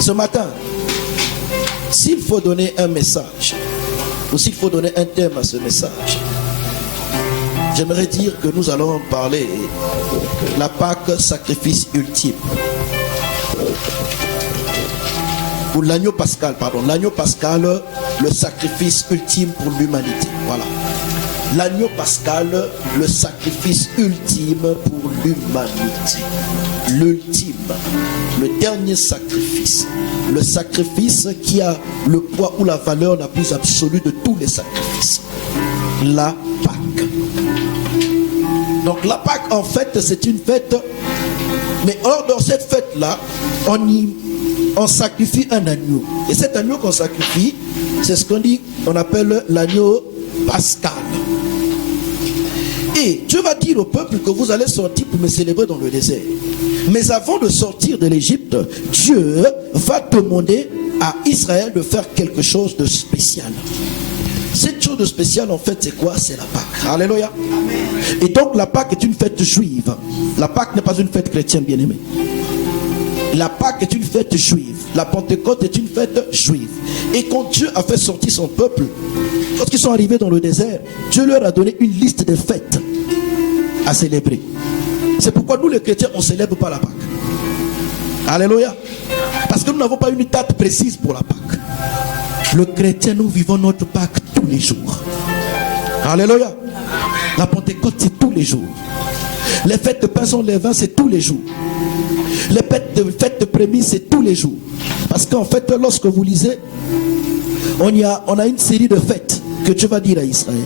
Ce matin, s'il faut donner un message, ou s'il faut donner un thème à ce message, j'aimerais dire que nous allons parler de la Pâque, sacrifice ultime. Ou l'agneau pascal, pardon. L'agneau pascal, le sacrifice ultime pour l'humanité. Voilà. L'agneau pascal, le sacrifice ultime pour l'humanité. L'ultime, le dernier sacrifice. Le sacrifice qui a le poids ou la valeur la plus absolue de tous les sacrifices. La Pâque. Donc la Pâque, en fait, c'est une fête. Mais hors dans cette fête-là, on sacrifie un agneau. Et cet agneau qu'on sacrifie, c'est ce qu'on appelle l'agneau pascal. Et Dieu va dire au peuple que vous allez sortir pour me célébrer dans le désert. Mais avant de sortir de l'Égypte, Dieu va demander à Israël de faire quelque chose de spécial. Cette chose de spécial, en fait, c'est quoi? C'est la Pâque. Alléluia. Et donc la Pâque est une fête juive. La Pâque n'est pas une fête chrétienne, bien aimée. La Pâque est une fête juive. La Pentecôte est une fête juive. Et quand Dieu a fait sortir son peuple, lorsqu'ils sont arrivés dans le désert, Dieu leur a donné une liste de fêtes à célébrer. C'est pourquoi nous les chrétiens, on ne célèbre pas la Pâque. Alléluia. Parce que nous n'avons pas une date précise pour la Pâque. Le chrétien, nous vivons notre Pâque tous les jours. Alléluia. La Pentecôte, c'est tous les jours. Les fêtes de pain sans levain, c'est tous les jours. Les fêtes de prémices, c'est tous les jours. Parce qu'en fait, lorsque vous lisez, on a une série de fêtes que Dieu va dire à Israël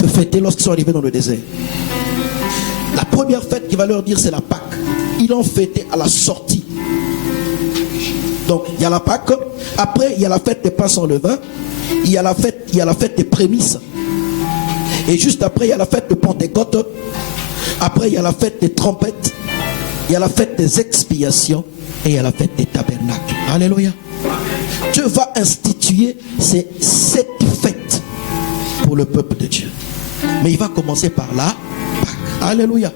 de fêter lorsqu'ils sont arrivés dans le désert. La première fête qu'il va leur dire, c'est la Pâque. Ils l'ont fêté à la sortie. Donc, il y a la Pâque. Après, il y a la fête des pains sans levain. Il y a la fête des prémices. Et juste après, il y a la fête de Pentecôte. Après, il y a la fête des trompettes. Il y a la fête des expiations. Et il y a la fête des tabernacles. Alléluia. Dieu va instituer ces 7 fêtes pour le peuple de Dieu. Mais il va commencer par la Pâque. Alléluia.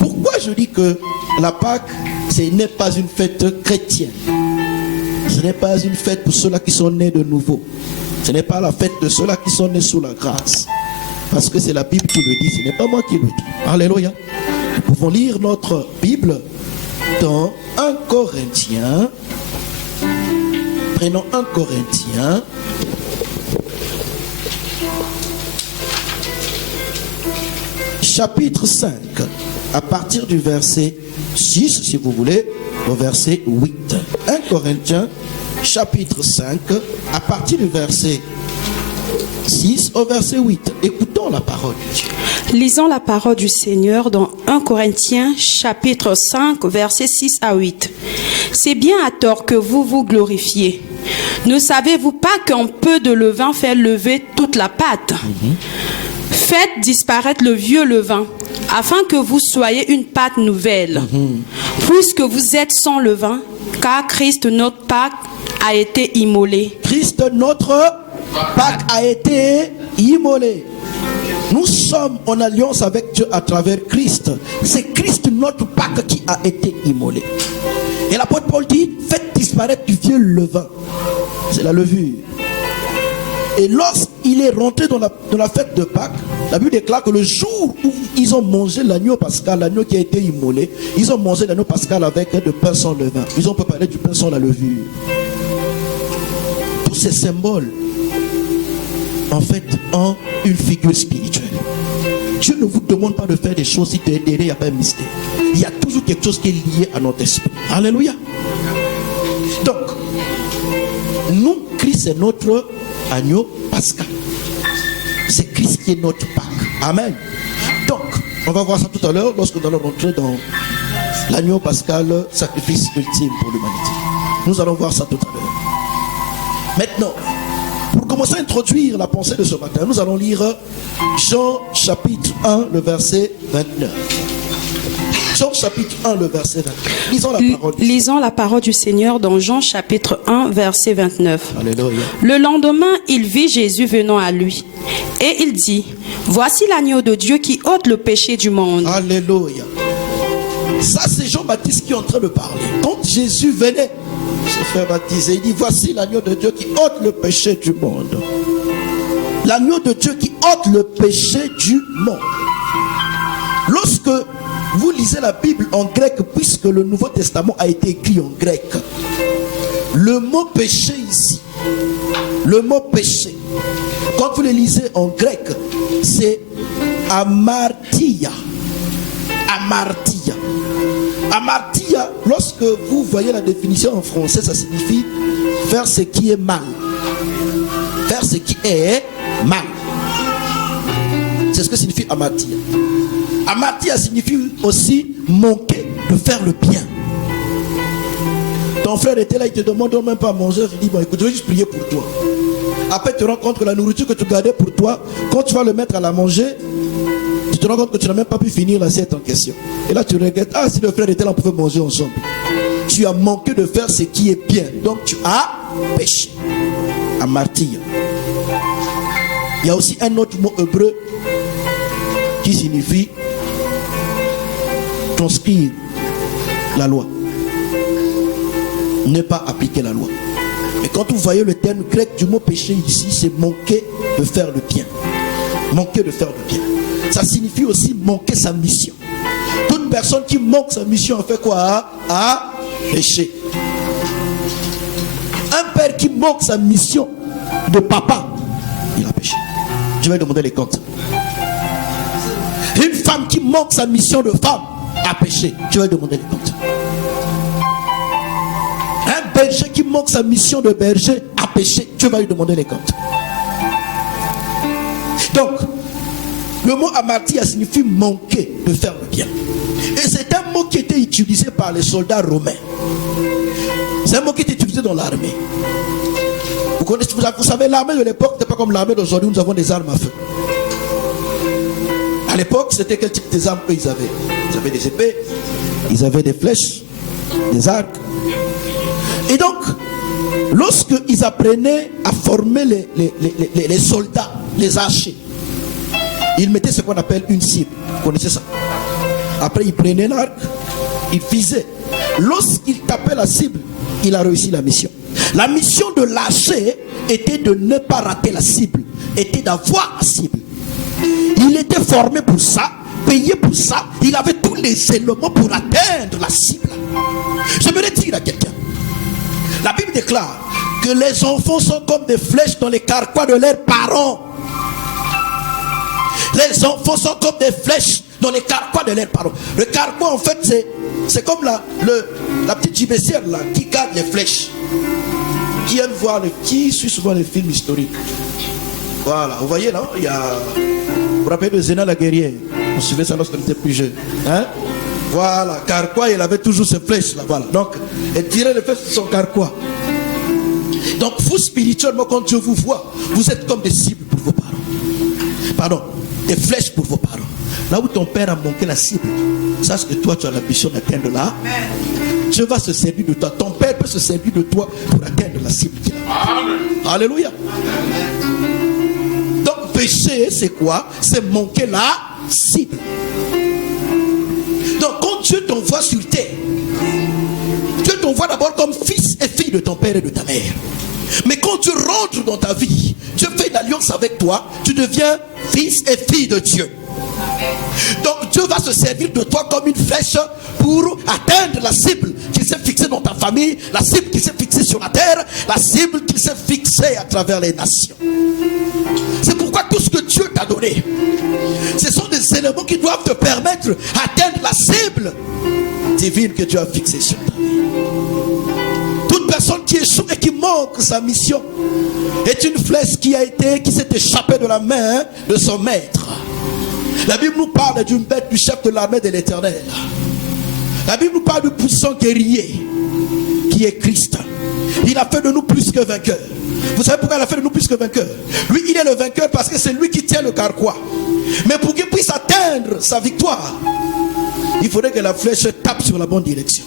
Pourquoi je dis que la Pâque, ce n'est pas une fête chrétienne? Ce n'est pas une fête pour ceux-là qui sont nés de nouveau. Ce n'est pas la fête de ceux-là qui sont nés sous la grâce. Parce que c'est la Bible qui le dit, ce n'est pas moi qui le dis. Alléluia. Nous pouvons lire notre Bible dans 1 Corinthiens. Prenons 1 Corinthiens. Chapitre 5. À partir du verset 6, si vous voulez, au verset 8. 1 Corinthiens, chapitre 5, à partir du verset 6 au verset 8. Écoutons la parole de Dieu. Lisons la parole du Seigneur dans 1 Corinthiens, chapitre 5, versets 6 à 8. C'est bien à tort que vous vous glorifiez. Ne savez-vous pas qu'un peu de levain fait lever toute la pâte? Faites disparaître le vieux levain, afin que vous soyez une pâte nouvelle. Puisque vous êtes sans levain, car Christ notre Pâque a été immolé. Christ notre Pâque a été immolé. Nous sommes en alliance avec Dieu à travers Christ. C'est Christ notre Pâque qui a été immolé. Et l'apôtre Paul dit, faites disparaître du vieux levain. C'est la levure. Et lorsqu'il est rentré dans la fête de Pâques, la Bible déclare que le jour où ils ont mangé l'agneau pascal, l'agneau qui a été immolé, ils ont mangé l'agneau pascal avec du pain sans levain. Ils ont préparé du pain sans la levure. Tous ces symboles, en fait, ont une figure spirituelle. Dieu ne vous demande pas de faire des choses si derrière il n'y a pas un mystère. Il y a toujours quelque chose qui est lié à notre esprit. Alléluia. Donc, nous, Christ est notre agneau pascal. C'est Christ qui est notre Pâque. Amen. Donc, on va voir ça tout à l'heure lorsque nous allons rentrer dans l'agneau pascal, sacrifice ultime pour l'humanité. Nous allons voir ça tout à l'heure. Maintenant, pour commencer à introduire la pensée de ce matin, nous allons lire Jean chapitre 1, le verset 29. Jean chapitre 1, le verset 29. Lisons la parole du Seigneur dans Jean chapitre 1, verset 29. Alléluia. Le lendemain, il vit Jésus venant à lui. Et il dit, voici l'agneau de Dieu qui ôte le péché du monde. Alléluia. Ça, c'est Jean-Baptiste qui est en train de parler. Quand Jésus venait, frère baptisé. Il dit, voici l'agneau de Dieu qui ôte le péché du monde. L'agneau de Dieu qui ôte le péché du monde. Lorsque vous lisez la Bible en grec, puisque le Nouveau Testament a été écrit en grec, le mot péché ici, le mot péché, quand vous le lisez en grec, c'est amartia. Amartia. Amartia, lorsque vous voyez la définition en français, ça signifie faire ce qui est mal. Faire ce qui est mal. C'est ce que signifie amartia. Amartia signifie aussi manquer de faire le bien. Ton frère était là, il te demande même pas à manger. Il dit, bon écoute, je vais juste prier pour toi. Après tu te rends compte que la nourriture que tu gardais pour toi, quand tu vas le mettre à la manger, tu te rends compte que tu n'as même pas pu finir l'assiette en question. Et là tu regrettes, ah si le frère était là, on pouvait manger ensemble. Tu as manqué de faire ce qui est bien. Donc tu as péché. Amartia. Il y a aussi un autre mot hébreu qui signifie transcrire la loi. Ne pas appliquer la loi. Et quand vous voyez le terme grec du mot péché ici, c'est manquer de faire le bien. Manquer de faire le bien. Ça signifie aussi manquer sa mission. Toute personne qui manque sa mission, fait quoi? A péché. Un père qui manque sa mission de papa, il a péché. Je vais demander les comptes. Une femme qui manque sa mission de femme a péché. Je vais demander les comptes. Un berger qui manque sa mission de berger a péché. Tu vas lui demander les comptes. Donc, le mot amartia signifie manquer de faire le bien. Et c'est un mot qui était utilisé par les soldats romains. C'est un mot qui était utilisé dans l'armée. Vous savez, l'armée de l'époque n'était pas comme l'armée d'aujourd'hui où nous avons des armes à feu. À l'époque, c'était quel type d'armes qu'ils avaient? Ils avaient des épées, ils avaient des flèches, des arcs. Et donc, lorsqu'ils apprenaient à former les soldats, les archers, ils mettaient ce qu'on appelle une cible. Vous connaissez ça? Après, ils prenaient l'arc, ils visaient. Lorsqu'ils tapaient la cible, il a réussi la mission. La mission de l'archer était de ne pas rater la cible, était d'avoir la cible. Il était formé pour ça, payé pour ça. Il avait tous les éléments pour atteindre la cible. J'aimerais dire à quelqu'un, la Bible déclare que les enfants sont comme des flèches dans les carquois de leurs parents. Les enfants sont comme des flèches dans les carquois de leurs parents. Le carquois, en fait, c'est comme la petite gibecière là, qui garde les flèches. Qui aime voir, qui suit souvent les films historiques. Voilà, vous voyez là, il y a... Vous vous rappelez de Zéna la guerrière? On suivait ça lorsqu'on était plus jeune. Hein? Voilà, carquois, il avait toujours ses flèches là, voilà. Donc, elle tirait les flèches sur son carquois. Donc, vous spirituellement, quand Dieu vous voit, vous êtes comme des cibles pour vos parents. Pardon, des flèches pour vos parents. Là où ton père a manqué la cible, sache que toi, tu as l'ambition d'atteindre là. Dieu va se servir de toi. Ton père peut se servir de toi pour atteindre la cible qu'il a. Alléluia. Donc, péché, c'est quoi? C'est manquer la cible. Donc, quand Dieu t'envoie sur terre, Dieu t'envoie d'abord comme fils et fille de ton père et de ta mère. Mais quand tu rentres dans ta vie, Dieu fait une alliance avec toi, tu deviens fils et fille de Dieu. Donc Dieu va se servir de toi comme une flèche pour atteindre la cible qu'il s'est fixée dans ta famille, la cible qu'il s'est fixée sur la terre, la cible qu'il s'est fixée à travers les nations. C'est pourquoi tout ce que Dieu t'a donné, ce sont des éléments qui doivent te permettre d'atteindre la cible divine que Dieu a fixée sur ta vie. Toute personne qui échoue et qui manque sa mission est une flèche qui s'est échappée de la main de son maître. La Bible nous parle d'une bête du chef de l'armée de l'Éternel. La Bible nous parle du puissant guerrier qui est Christ. Il a fait de nous plus que vainqueurs. Vous savez pourquoi il a fait de nous plus que vainqueurs? Lui, il est le vainqueur parce que c'est lui qui tient le carquois. Mais pour qu'il puisse atteindre sa victoire, il faudrait que la flèche tape sur la bonne direction.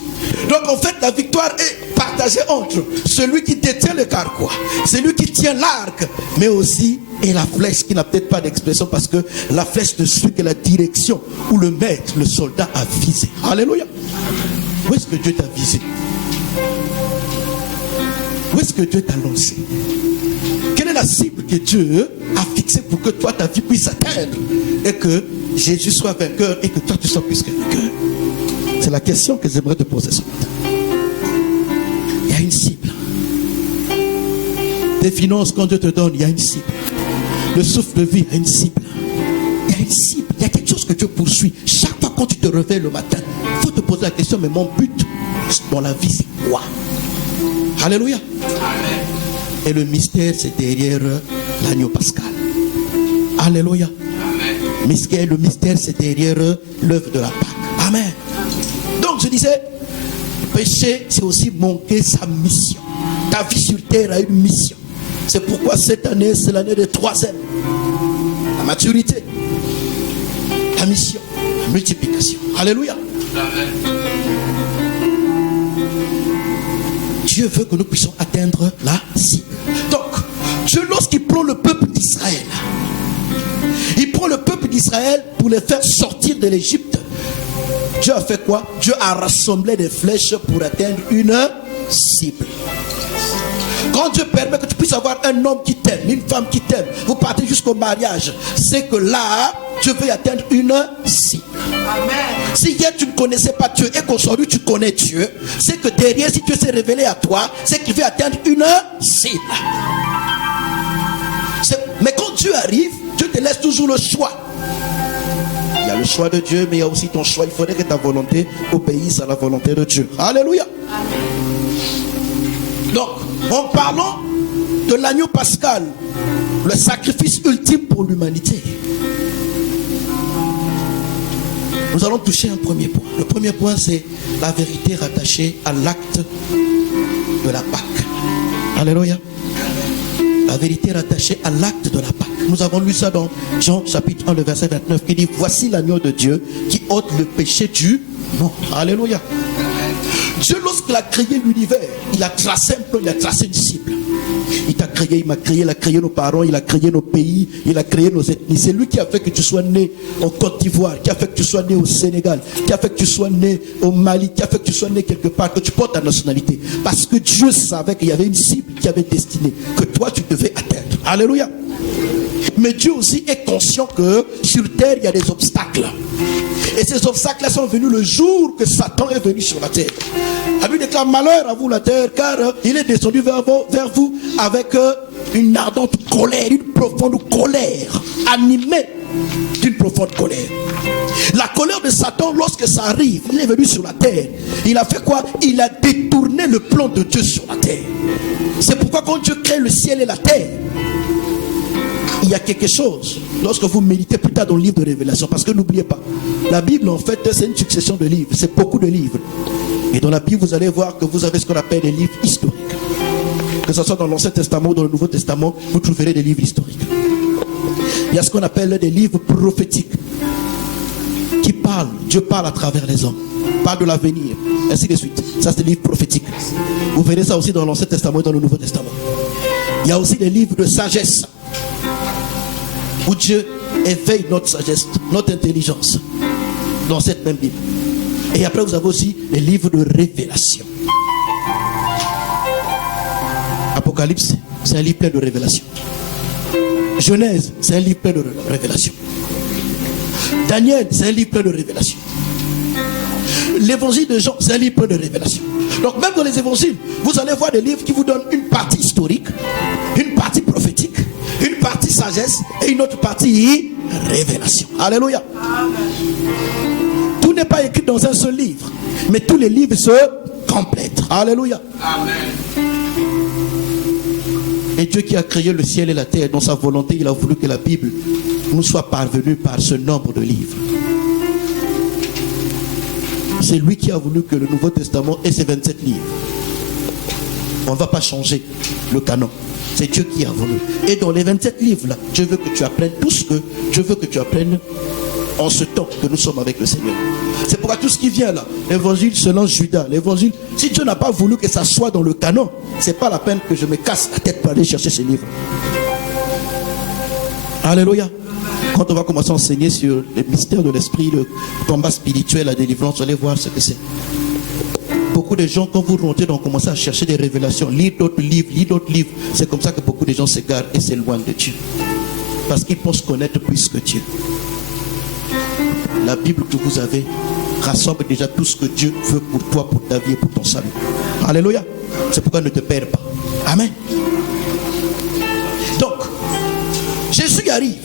Donc en fait, la victoire est partagée entre celui qui détient le carquois, celui qui tient l'arc, mais aussi et la flèche qui n'a peut-être pas d'expression parce que la flèche ne suit que la direction où le maître, le soldat a visé. Alléluia. Où est-ce que Dieu t'a visé? Où est-ce que Dieu t'a lancé? Quelle est la cible que Dieu a fixée pour que toi, ta vie puisse atteindre et que Jésus soit vainqueur et que toi, tu sois plus que vainqueur? C'est la question que j'aimerais te poser ce matin. Il y a une cible. Tes finances, quand Dieu te donne, il y a une cible. Le souffle de vie, il y a une cible. Il y a une cible. Il y a quelque chose que Dieu poursuit. Chaque fois quand tu te réveilles le matin, il faut te poser la question, mais mon but dans la vie, c'est quoi? Alléluia. Amen. Et le mystère, c'est derrière l'agneau pascal. Alléluia. Amen. Le mystère, c'est derrière l'œuvre de la Pâque. Amen. Donc, je disais, péché, c'est aussi manquer sa mission. Ta vie sur terre a une mission. C'est pourquoi cette année, c'est l'année de 3e. La maturité, la mission, la multiplication. Alléluia. Amen. Dieu veut que nous puissions atteindre la cible. Donc, Dieu, lorsqu'il prend le peuple d'Israël, il prend le peuple d'Israël pour les faire sortir de l'Égypte. Dieu a fait quoi? Dieu a rassemblé des flèches pour atteindre une cible. Quand Dieu permet que tu puisses avoir un homme qui t'aime, une femme qui t'aime, vous partez jusqu'au mariage, c'est que là, Dieu veut atteindre une cible. Amen. Si hier tu ne connaissais pas Dieu et qu'aujourd'hui tu connais Dieu, c'est que derrière, si Dieu s'est révélé à toi, c'est qu'il veut atteindre une cible. Mais quand Dieu arrive, Dieu te laisse toujours le choix. Il y a le choix de Dieu, mais il y a aussi ton choix. Il faudrait que ta volonté obéisse à la volonté de Dieu. Alléluia. Amen. Donc, en parlant de l'agneau pascal, le sacrifice ultime pour l'humanité, nous allons toucher un premier point. Le premier point, c'est la vérité rattachée à l'acte de la Pâque. Alléluia. La vérité rattachée à l'acte de la Pâque. Nous avons lu ça dans Jean chapitre 1, le verset 29, qui dit: voici l'agneau de Dieu qui ôte le péché du monde. Alléluia. Dieu, lorsqu'il a créé l'univers, il a tracé un plan, il a tracé une cible. Il t'a créé, il m'a créé, il a créé nos parents, il a créé nos pays, il a créé nos ethnies. C'est lui qui a fait que tu sois né en Côte d'Ivoire, qui a fait que tu sois né au Sénégal, qui a fait que tu sois né au Mali, qui a fait que tu sois né quelque part, que tu portes ta nationalité. Parce que Dieu savait qu'il y avait une cible qui avait destiné, que toi tu devais atteindre. Alléluia. Mais Dieu aussi est conscient que sur terre il y a des obstacles. Et ces obstacles sont venus le jour que Satan est venu sur la terre. La Bible déclare: malheur à vous la terre, car il est descendu vers vous avec une ardente colère, une profonde colère, animé d'une profonde colère. La colère de Satan, lorsque ça arrive, il est venu sur la terre. Il a fait quoi? Il a détourné le plan de Dieu sur la terre. C'est pourquoi quand Dieu crée le ciel et la terre, il y a quelque chose, lorsque vous méditez plus tard dans le livre de Révélation, parce que n'oubliez pas, la Bible en fait c'est une succession de livres, c'est beaucoup de livres. Et dans la Bible vous allez voir que vous avez ce qu'on appelle des livres historiques. Que ce soit dans l'Ancien Testament ou dans le Nouveau Testament, vous trouverez des livres historiques. Il y a ce qu'on appelle des livres prophétiques qui parlent, Dieu parle à travers les hommes, parle de l'avenir, ainsi de suite. Ça c'est des livres prophétiques. Vous verrez ça aussi dans l'Ancien Testament et dans le Nouveau Testament. Il y a aussi des livres de sagesse, où Dieu éveille notre sagesse, notre intelligence, dans cette même Bible. Et après vous avez aussi les livres de révélation. Apocalypse, c'est un livre plein de révélations. Genèse, c'est un livre plein de révélations. Daniel, c'est un livre plein de révélations. L'évangile de Jean, c'est un livre plein de révélations. Donc même dans les évangiles, vous allez voir des livres qui vous donnent une partie historique, une partie prophétique, une partie sagesse et une autre partie révélation. Alléluia. Amen. Tout n'est pas écrit dans un seul livre, mais tous les livres se complètent. Alléluia. Amen. Et Dieu qui a créé le ciel et la terre, dans sa volonté, il a voulu que la Bible nous soit parvenue par ce nombre de livres. C'est lui qui a voulu que le Nouveau Testament ait ses 27 livres. On ne va pas changer le canon. C'est Dieu qui a voulu. Et dans les 27 livres-là, Dieu veut que tu apprennes tout ce que Dieu veut que tu apprennes en ce temps que nous sommes avec le Seigneur. C'est pourquoi tout ce qui vient là, l'évangile selon Judas, l'évangile, si Dieu n'a pas voulu que ça soit dans le canon, c'est pas la peine que je me casse la tête pour aller chercher ces livres. Alléluia. Quand on va commencer à enseigner sur les mystères de l'esprit, le combat spirituel, la délivrance, vous allez voir ce que c'est. Beaucoup de gens, quand vous rentrez, ont commencé à chercher des révélations, lire d'autres livres. C'est comme ça que beaucoup de gens s'égarent et s'éloignent de Dieu. Parce qu'ils pensent connaître plus que Dieu. La Bible que vous avez rassemble déjà tout ce que Dieu veut pour toi, pour ta vie et pour ton salut. Alléluia. C'est pourquoi ne te perds pas. Amen. Donc, Jésus arrive.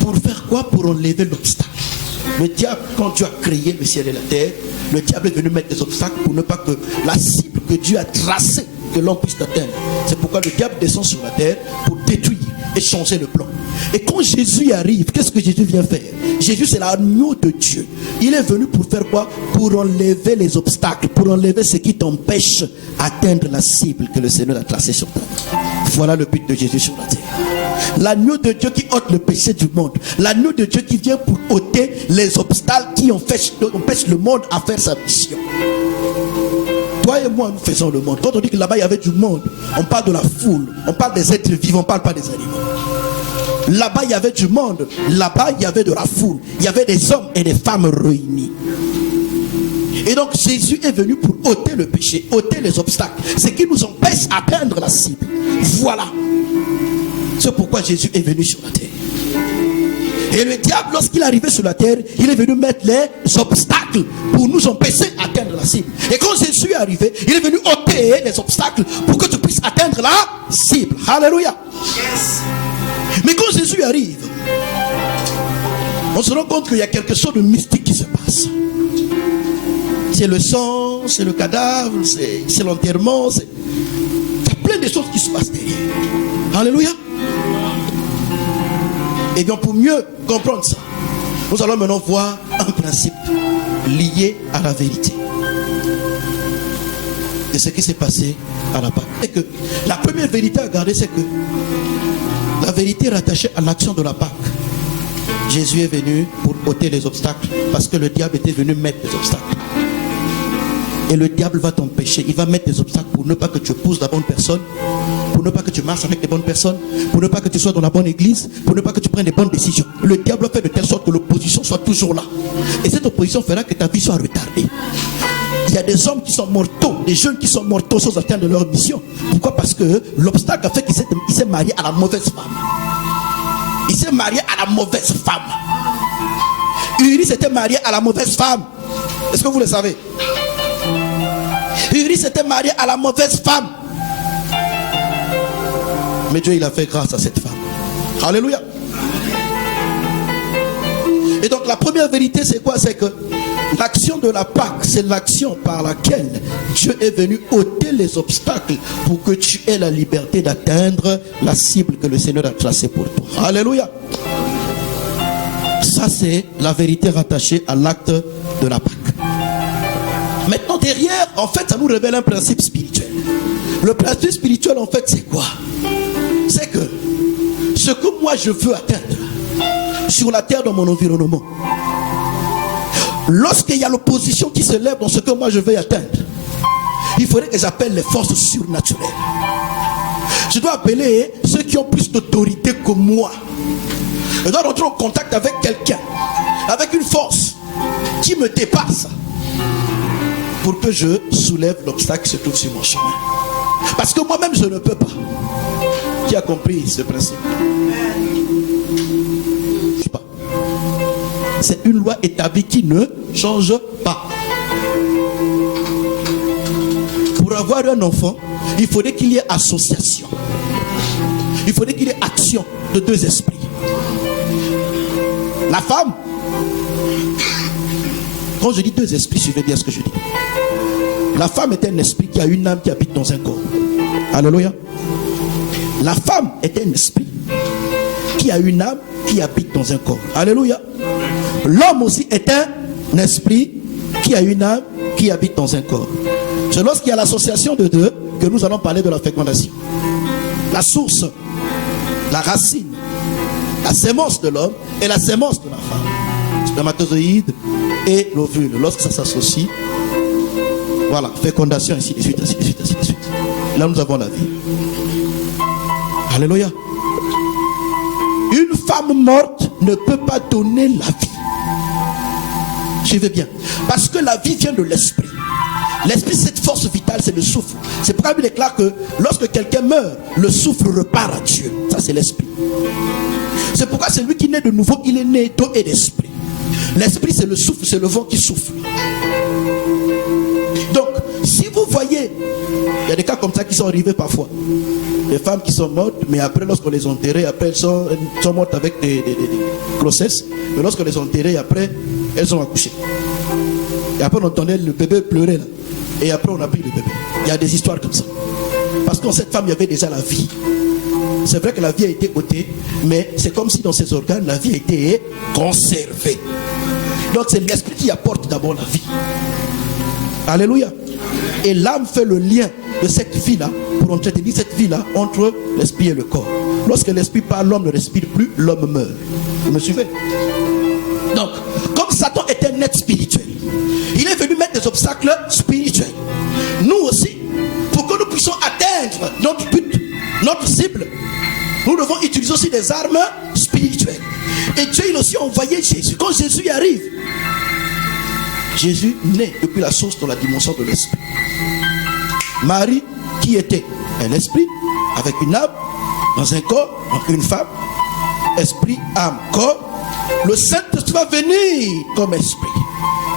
Pour faire quoi? Pour enlever l'obstacle. Le diable, quand Dieu a créé le ciel et la terre, le diable est venu mettre des obstacles pour ne pas que la cible que Dieu a tracée, que l'homme puisse atteindre. C'est pourquoi le diable descend sur la terre pour détruire et changer le plan. Et quand Jésus arrive, qu'est-ce que Jésus vient faire? Jésus, c'est l'agneau de Dieu. Il est venu pour faire quoi? Pour enlever les obstacles, pour enlever ce qui t'empêche d'atteindre la cible que le Seigneur a tracée sur ta vie. Voilà le but de Jésus sur la terre. L'agneau de Dieu qui ôte le péché du monde. L'agneau de Dieu qui vient pour ôter les obstacles qui empêchent le monde à faire sa mission. Toi et moi, nous faisons le monde. Quand on dit que là-bas, il y avait du monde, on parle de la foule, on parle des êtres vivants, on ne parle pas des animaux. Là-bas, il y avait du monde. Là-bas, il y avait de la foule. Il y avait des hommes et des femmes réunis. Et donc, Jésus est venu pour ôter le péché, ôter les obstacles. Ce qui nous empêche d'atteindre la cible. Voilà. C'est pourquoi Jésus est venu sur la terre. Et le diable, lorsqu'il est arrivé sur la terre, il est venu mettre les obstacles pour nous empêcher d'atteindre la cible. Et quand Jésus est arrivé, il est venu ôter les obstacles pour que tu puisses atteindre la cible. Alléluia. Yes. Mais quand Jésus arrive, on se rend compte qu'il y a quelque chose de mystique qui se passe. C'est le sang, c'est le cadavre, c'est l'enterrement, il y a plein de choses qui se passent derrière. Alléluia. Et bien pour mieux comprendre ça, nous allons maintenant voir un principe lié à la vérité de ce qui s'est passé à la Pâque. Et que la première vérité à garder, c'est que la vérité rattachée à l'action de la Pâque. Jésus est venu pour ôter les obstacles parce que le diable était venu mettre des obstacles. Et le diable va t'empêcher. Il va mettre des obstacles pour ne pas que tu épouses la bonne personne, pour ne pas que tu marches avec les bonnes personnes, pour ne pas que tu sois dans la bonne église, pour ne pas que tu prennes les bonnes décisions. Le diable fait de telle sorte que l'opposition soit toujours là. Et cette opposition fera que ta vie soit retardée. Il y a des hommes qui sont mortaux, des jeunes qui sont mortaux sans atteindre leur mission. Pourquoi? Parce que l'obstacle a fait qu'il s'est marié à la mauvaise femme. Il s'est marié à la mauvaise femme. Uri s'était marié à la mauvaise femme. Est-ce que vous le savez? Uri s'était marié à la mauvaise femme. Mais Dieu, il a fait grâce à cette femme. Alléluia. Et donc la première vérité, c'est quoi? C'est que l'action de la Pâque, c'est l'action par laquelle Dieu est venu ôter les obstacles pour que tu aies la liberté d'atteindre la cible que le Seigneur a tracée pour toi. Alléluia. Ça, c'est la vérité rattachée à l'acte de la Pâque. Maintenant, derrière, en fait, ça nous révèle un principe spirituel. Le principe spirituel, en fait, c'est quoi? C'est que ce que moi je veux atteindre sur la terre, dans mon environnement, lorsqu'il y a l'opposition qui se lève dans ce que moi je veux atteindre, il faudrait que j'appelle les forces surnaturelles. Je dois appeler ceux qui ont plus d'autorité que moi. Je dois rentrer en contact avec quelqu'un, avec une force qui me dépasse, pour que je soulève l'obstacle qui se trouve sur mon chemin. Parce que moi-même je ne peux pas. Qui a compris ce principe? C'est une loi établie qui ne change pas. Pour avoir un enfant, il faudrait qu'il y ait association. Il faudrait qu'il y ait action de deux esprits. La femme, quand je dis deux esprits, suivez bien ce que je dis. La femme est un esprit qui a une âme qui habite dans un corps. Alléluia. La femme est un esprit qui a une âme qui habite dans un corps. Alléluia. L'homme aussi est un esprit qui a une âme qui habite dans un corps. C'est lorsqu'il y a l'association de deux que nous allons parler de la fécondation. La source, la racine, la sémence de l'homme et la sémence de la femme. Spermatozoïde et l'ovule. Lorsque ça s'associe, voilà, fécondation, ainsi de suite, ainsi de suite, ainsi de suite. Là, nous avons la vie. Alléluia. Une femme morte ne peut pas donner la vie. Suivez bien. Parce que la vie vient de l'esprit. L'esprit, cette force vitale, c'est le souffle. C'est pourquoi il déclare que lorsque quelqu'un meurt, le souffle repart à Dieu. Ça, c'est l'esprit. C'est pourquoi celui qui naît de nouveau, il est né d'eau et d'esprit. L'esprit, c'est le souffle, c'est le vent qui souffle. Donc, si vous voyez, il y a des cas comme ça qui sont arrivés parfois. Des femmes qui sont mortes, mais après, lorsqu'on les a enterrées, après, elles sont mortes avec des grossesses. Mais lorsqu'on les a enterrées, après, elles ont accouché. Et après, on entendait le bébé pleurer là. Et après, on a pris le bébé. Il y a des histoires comme ça. Parce qu'en cette femme, il y avait déjà la vie. C'est vrai que la vie a été ôtée, mais c'est comme si dans ses organes, la vie a été conservée. Donc, c'est l'esprit qui apporte d'abord la vie. Alléluia. Et l'âme fait le lien de cette vie-là pour entretenir cette vie-là entre l'esprit et le corps. Lorsque l'esprit parle, l'homme ne respire plus, l'homme meurt. Vous me suivez? Donc, comme Satan est un être spirituel, il est venu mettre des obstacles spirituels. Nous aussi, pour que nous puissions atteindre notre but, notre cible, nous devons utiliser aussi des armes spirituelles. Et Dieu, il a aussi envoyé Jésus. Quand Jésus y arrive, Jésus naît depuis la source dans la dimension de l'esprit. Marie, qui était un esprit, avec une âme, dans un corps, donc une femme, esprit, âme, corps. Le Saint-Esprit va venir comme esprit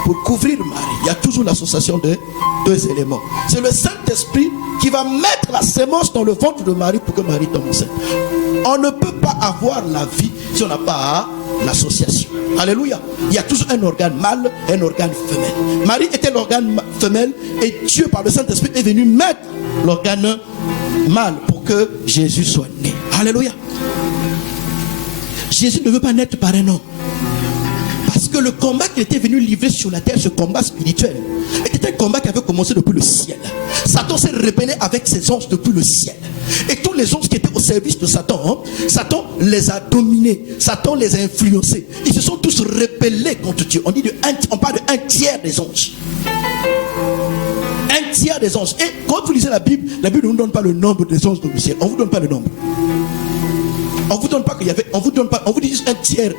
pour couvrir Marie. Il y a toujours l'association de deux éléments. C'est le Saint-Esprit qui va mettre la sémence dans le ventre de Marie pour que Marie tombe enceinte. On ne peut pas avoir la vie si on n'a pas l'association. Alléluia. Il y a toujours un organe mâle et un organe femelle. Marie était l'organe femelle et Dieu par le Saint-Esprit est venu mettre l'organe mâle pour que Jésus soit né. Alléluia. Jésus ne veut pas naître par un homme. Parce que le combat qu'il était venu livrer sur la terre, ce combat spirituel, était un combat qui avait commencé depuis le ciel. Satan s'est rebellé avec ses anges depuis le ciel. Et tous les anges qui étaient au service de Satan, Satan les a dominés. Satan les a influencés. Ils se sont tous rebellés contre Dieu. On parle de un tiers des anges. Un tiers des anges. Et quand vous lisez la Bible ne vous donne pas le nombre des anges dans le ciel. On ne vous donne pas le nombre. On ne vous donne pas qu'il y avait, on vous dit juste un tiers.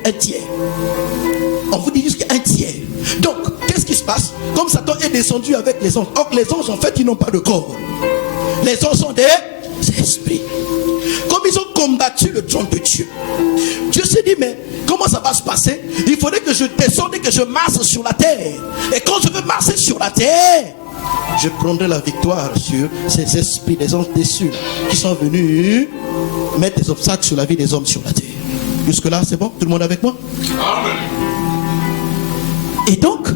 On vous dit juste un tiers. Donc, qu'est-ce qui se passe? Comme Satan est descendu avec les anges. Or, les anges, en fait, ils n'ont pas de corps. Les anges sont des esprits. Comme ils ont combattu le trône de Dieu, Dieu s'est dit, mais comment ça va se passer? Il faudrait que je descende et que je marche sur la terre. Et quand je veux marcher sur la terre, je prendrai la victoire sur ces esprits, des anges déçus qui sont venus mettre des obstacles sur la vie des hommes sur la terre. Jusque là, c'est bon? Tout le monde avec moi? Amen. Et donc,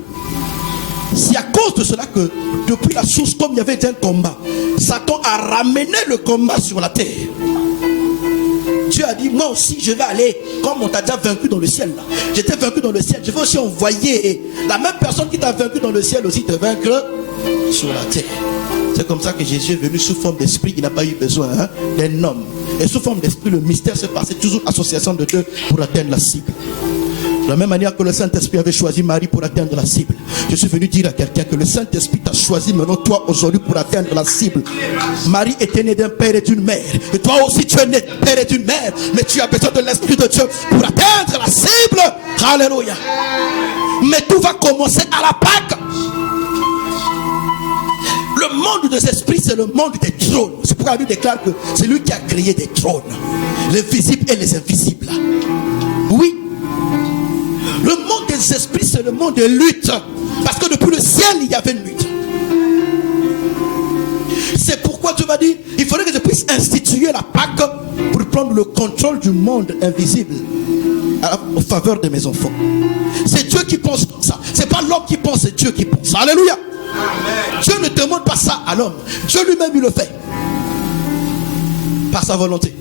c'est à cause de cela que depuis la source, comme il y avait un combat, Satan a ramené le combat sur la terre. Dieu a dit, moi aussi je vais aller, comme on t'a déjà vaincu dans le ciel là. J'étais vaincu dans le ciel, je vais aussi envoyer la même personne qui t'a vaincu dans le ciel aussi te vaincre sur la terre. C'est comme ça que Jésus est venu sous forme d'esprit. Il n'a pas eu besoin d'un homme. Et sous forme d'esprit, le mystère s'est passé toujours association de deux pour atteindre la cible. De la même manière que le Saint-Esprit avait choisi Marie pour atteindre la cible. Je suis venu dire à quelqu'un que le Saint-Esprit t'a choisi maintenant toi aujourd'hui pour atteindre la cible. Marie était née d'un père et d'une mère. Et toi aussi tu es né d'un père et d'une mère. Mais tu as besoin de l'Esprit de Dieu pour atteindre la cible. Alléluia. Mais tout va commencer à la Pâque. Le monde des esprits, c'est le monde des trônes. C'est pourquoi la Bible déclare que c'est lui qui a créé des trônes, les visibles et les invisibles. Oui. Le monde des esprits, c'est le monde de lutte. Parce que depuis le ciel, il y avait une lutte. C'est pourquoi Dieu m'a dit, il faudrait que je puisse instituer la Pâque pour prendre le contrôle du monde invisible en faveur de mes enfants. C'est Dieu qui pense comme ça. C'est pas l'homme qui pense, c'est Dieu qui pense. Alléluia. Amen. Dieu ne demande pas ça à l'homme. Dieu lui-même, il le fait. Par sa volonté.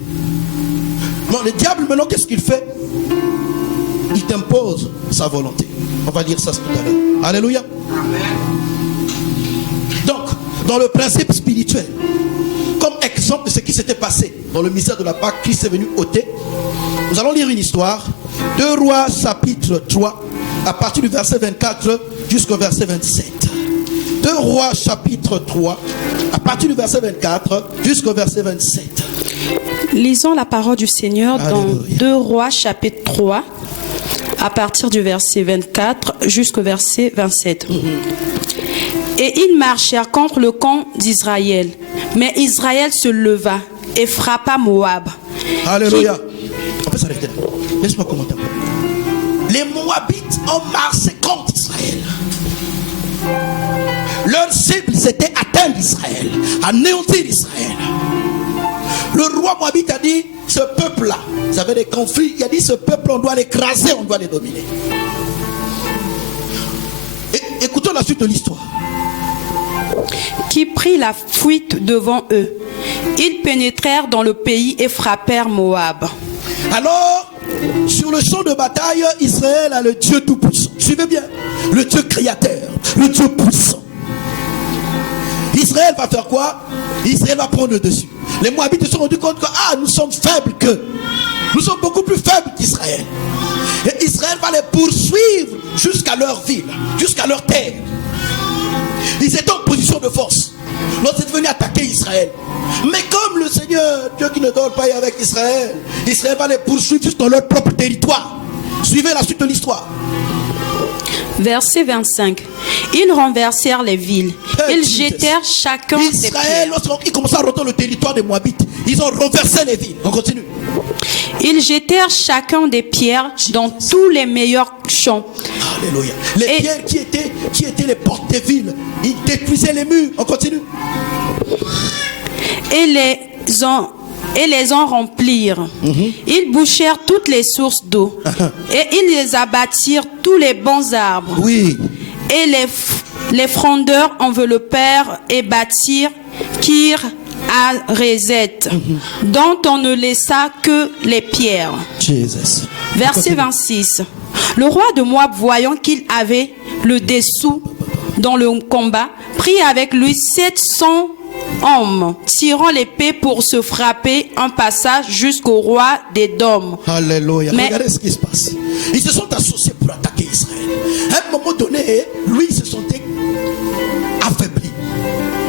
Bon, le diable, maintenant, qu'est-ce qu'il fait? Il t'impose sa volonté. On va dire ça tout à l'heure. Alléluia. Amen. Donc, dans le principe spirituel, comme exemple de ce qui s'était passé dans le mystère de la Pâque, Christ est venu ôter. Nous allons lire une histoire. 2 Rois chapitre 3, à partir du verset 24 jusqu'au verset 27. 2 Rois chapitre 3, à partir du verset 24 jusqu'au verset 27. Lisons la parole du Seigneur. Alléluia. Dans 2 Rois chapitre 3, à partir du verset 24 jusqu'au verset 27. Et ils marchèrent contre le camp d'Israël. Mais Israël se leva et frappa Moab. Alléluia. On peut s'arrêter là. Laisse-moi commenter un peu. Les Moabites ont marché contre Israël. Leur cible, c'était atteindre Israël, anéantir Israël. Le roi Moabite a dit, ce peuple-là, ça avait des conflits, il a dit, ce peuple, on doit l'écraser, on doit les dominer. Et, écoutons la suite de l'histoire. Qui prit la fuite devant eux. Ils pénétrèrent dans le pays et frappèrent Moab. Alors, sur le champ de bataille, Israël a le Dieu tout-puissant. Suivez bien, le Dieu créateur, le Dieu puissant. Israël va faire quoi? Israël va prendre le dessus. Les Moabites se sont rendus compte que nous sommes faibles qu'eux. Nous sommes beaucoup plus faibles qu'Israël. Et Israël va les poursuivre jusqu'à leur ville, jusqu'à leur terre. Ils étaient en position de force lorsqu'ils sont venus attaquer Israël. Mais comme le Seigneur, Dieu qui ne dort pas, est avec Israël, Israël va les poursuivre jusqu'à leur propre territoire. Suivez la suite de l'histoire. Verset 25. Ils renversèrent les villes. Ils jetèrent chacun des pierres. Israël, lorsqu'ils commençaient à retourner le territoire des Moabites, ils ont renversé les villes. On continue. Ils jetèrent chacun des pierres dans tous les meilleurs champs. Alléluia. Les pierres qui étaient les portes des villes, ils détruisaient les murs. On continue. Et les en remplirent. Ils bouchèrent toutes les sources d'eau. Et ils les abattirent tous les bons arbres. Oui. Et les frondeurs enveloppèrent et bâtirent Kir à Rezet, dont on ne laissa que les pierres. Jesus. Verset 26. Le roi de Moab, voyant qu'il avait le dessous dans le combat, prit avec lui 700 hommes, tirant l'épée pour se frapper un passage jusqu'au roi d'Édom. Alléluia. Regardez ce qui se passe. Ils se sont associés pour attaquer Israël. À un moment donné, lui, il se sentait affaibli.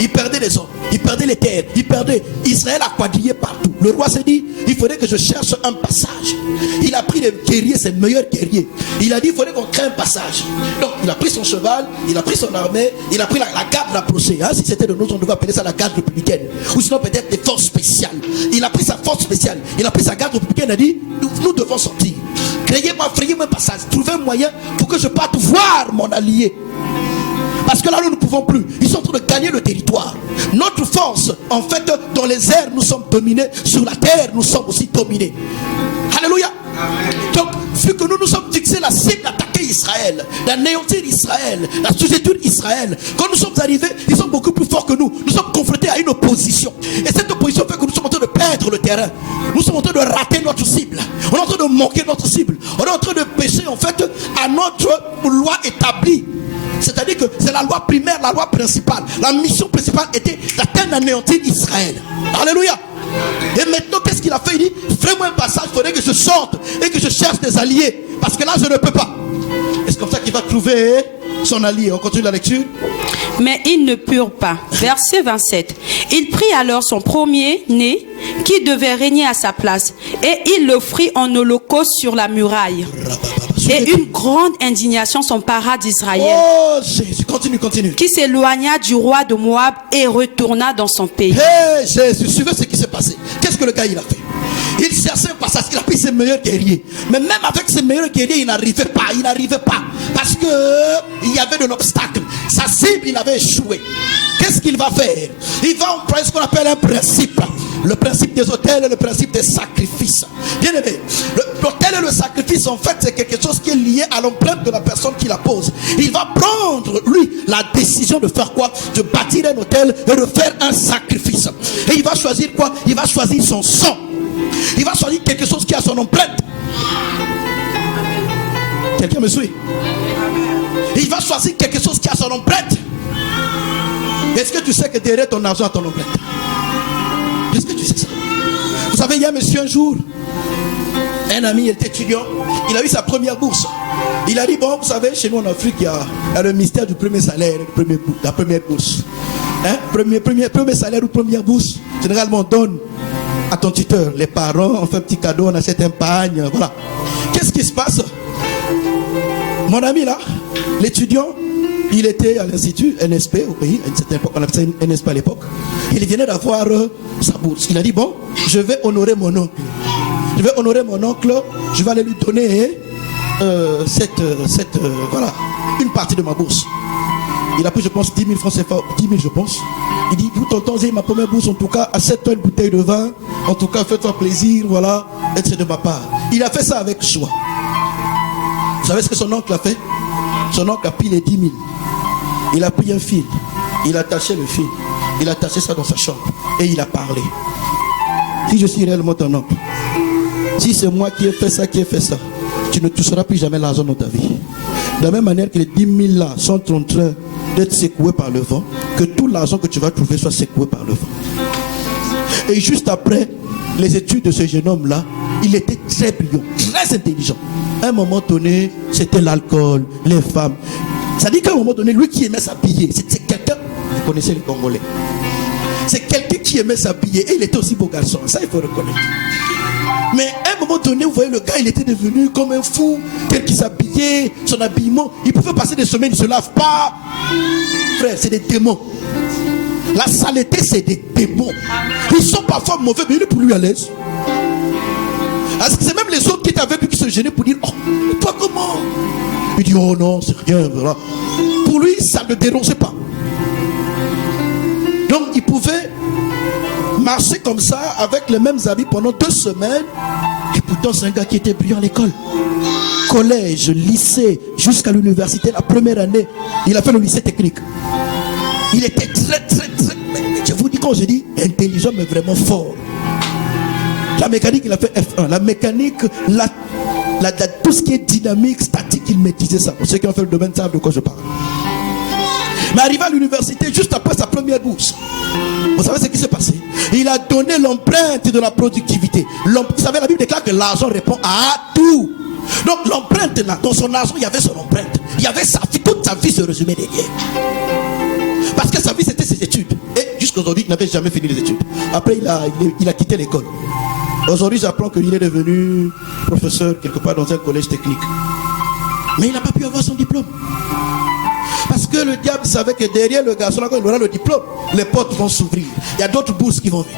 Il perdait les hommes, il perdait les terres, il perdait. Israël a quadrillé partout. Le roi s'est dit, il faudrait que je cherche un passage. Il a pris les guerriers, ses meilleurs guerriers. Il a dit, il faudrait qu'on crée un passage. Donc, il a pris son cheval, il a pris son armée, il a pris la garde rapprochée. Si c'était de nous, on devait appeler ça la garde républicaine. Ou sinon peut-être des forces spéciales. Il a pris sa force spéciale, il a pris sa garde républicaine, il a dit, nous devons sortir. Créez-moi, frayez-moi un passage. Trouvez un moyen pour que je parte voir mon allié. Parce que là, nous ne pouvons plus. Ils sont en train de gagner le territoire. Notre force, en fait, dans les airs, nous sommes dominés. Sur la terre, nous sommes aussi dominés. Alléluia. Donc, vu que nous nous sommes fixés la cible d'attaquer Israël, d'anéantir Israël, la sous-étude Israël, quand nous sommes arrivés, ils sont beaucoup plus forts que nous. Nous sommes confrontés à une opposition. Et cette opposition fait que nous sommes en train de perdre le terrain. Nous sommes en train de rater notre cible. On est en train de manquer notre cible. On est en train de pécher, en fait, à notre loi établie. C'est-à-dire que c'est la loi primaire, la loi principale. La mission principale était d'atteindre, d'anéantir Israël. Alléluia. Et maintenant, qu'est-ce qu'il a fait? Il dit, fais-moi un passage, il faudrait que je sorte et que je cherche des alliés. Parce que là, je ne peux pas. Et c'est comme ça qu'il va trouver son allié. On continue la lecture. Mais ils ne purent pas. Verset 27. Il prit alors son premier-né qui devait régner à sa place. Et il l'offrit en holocauste sur la muraille. Et une grande indignation s'empara d'Israël. Oh Jésus, continue. Qui s'éloigna du roi de Moab et retourna dans son pays. Hey Jésus, suivez ce qui s'est passé. Qu'est-ce que le gars il a fait? Il cherchait un passage, il a pris ses meilleurs guerriers. Mais même avec ses meilleurs guerriers, il n'arrivait pas. Parce que il y avait de l'obstacle. Sa cible, il avait échoué. Qu'est-ce qu'il va faire? Il va employer ce qu'on appelle un principe. Le principe des autels et le principe des sacrifices. Bien aimé, l'autel et le sacrifice, en fait, c'est quelque chose qui est lié à l'empreinte de la personne qui la pose. Il va prendre, lui, la décision de faire quoi? De bâtir un autel et de faire un sacrifice. Et il va choisir quoi? Il va choisir son sang. Il va choisir quelque chose qui a son empreinte. Quelqu'un me suit? Il va choisir quelque chose qui a son empreinte. Est-ce que tu sais que derrière ton argent a ton empreinte? Est-ce que tu sais ça? Vous savez, il y a un monsieur un jour, un ami, il était étudiant, il a eu sa première bourse. Il a dit, bon, vous savez, chez nous en Afrique, il y a le mystère du premier salaire, la première bourse. Premier salaire ou première bourse, généralement on donne à ton tuteur. Les parents, on fait un petit cadeau, on achète un pagne, voilà. Qu'est-ce qui se passe? Mon ami là, l'étudiant, il était à l'institut NSP au pays, à une certaine époque, on appelait ça NSP à l'époque. Il venait d'avoir sa bourse. Il a dit, bon, je vais honorer mon oncle. Je vais honorer mon oncle, je vais aller lui donner voilà, une partie de ma bourse. Il a pris, je pense, 10 000 francs CFA, 10 000 je pense. Il dit, vous tonton, j'ai ma première bourse, en tout cas, achète-toi une bouteille de vin, en tout cas, fais-toi plaisir, voilà, et c'est de ma part. Il a fait ça avec joie. Vous savez ce que son oncle a fait? Son oncle a pris les 10 000. Il a pris un fil, il a attaché le fil, il a attaché ça dans sa chambre, et il a parlé. Si je suis réellement ton oncle, si c'est moi qui ai fait ça, tu ne toucheras plus jamais l'argent dans ta vie. De la même manière que les 10 000 là sont en train d'être secoués par le vent, que tout l'argent que tu vas trouver soit secoué par le vent. Et juste après les études de ce jeune homme là, il était très brillant, très intelligent. À un moment donné, c'était l'alcool, les femmes. Ça dit qu'à un moment donné, lui qui aimait s'habiller, c'est quelqu'un, vous connaissez les Congolais, c'est quelqu'un qui aimait s'habiller et il était aussi beau garçon, ça il faut reconnaître. Mais à un moment donné, vous voyez, le gars, il était devenu comme un fou, tel qu'il s'habillait, son habillement, il pouvait passer des semaines, il ne se lave pas. Frère, c'est des démons. La saleté, c'est des démons. Ils sont parfois mauvais, mais il est pour lui à l'aise. Parce que c'est même les autres qui étaient avec lui qui se gênaient pour dire, oh, mais toi comment? Il dit, oh non, c'est rien, voilà. Pour lui, ça ne le dérangeait pas. Donc, il pouvait marcher comme ça, avec les mêmes habits pendant 2 semaines. Et pourtant, c'est un gars qui était brillant à l'école. Collège, lycée, jusqu'à l'université, la première année, il a fait le lycée technique. Il était très, je vous dis, quand je dis intelligent, mais vraiment fort. La mécanique, il a fait F1. La mécanique, tout ce qui est dynamique, statique, il maîtrisait ça. Pour ceux qui ont fait le domaine savent de quoi je parle. Mais arrivé à l'université, juste après sa première bourse, vous savez ce qui s'est passé? Il a donné l'empreinte de la productivité. Vous savez, la Bible déclare que l'argent répond à tout. Donc l'empreinte là, dans son argent, il y avait son empreinte. Il y avait sa vie, toute sa vie se résumait derrière. Parce que sa vie, c'était ses études. Et jusqu'à aujourd'hui, il n'avait jamais fini les études. Après, il a quitté l'école. Aujourd'hui, j'apprends qu'il est devenu professeur quelque part dans un collège technique. Mais il n'a pas pu avoir son diplôme. Parce que le diable savait que derrière le garçon, quand il aura le diplôme, les portes vont s'ouvrir. Il y a d'autres bourses qui vont venir.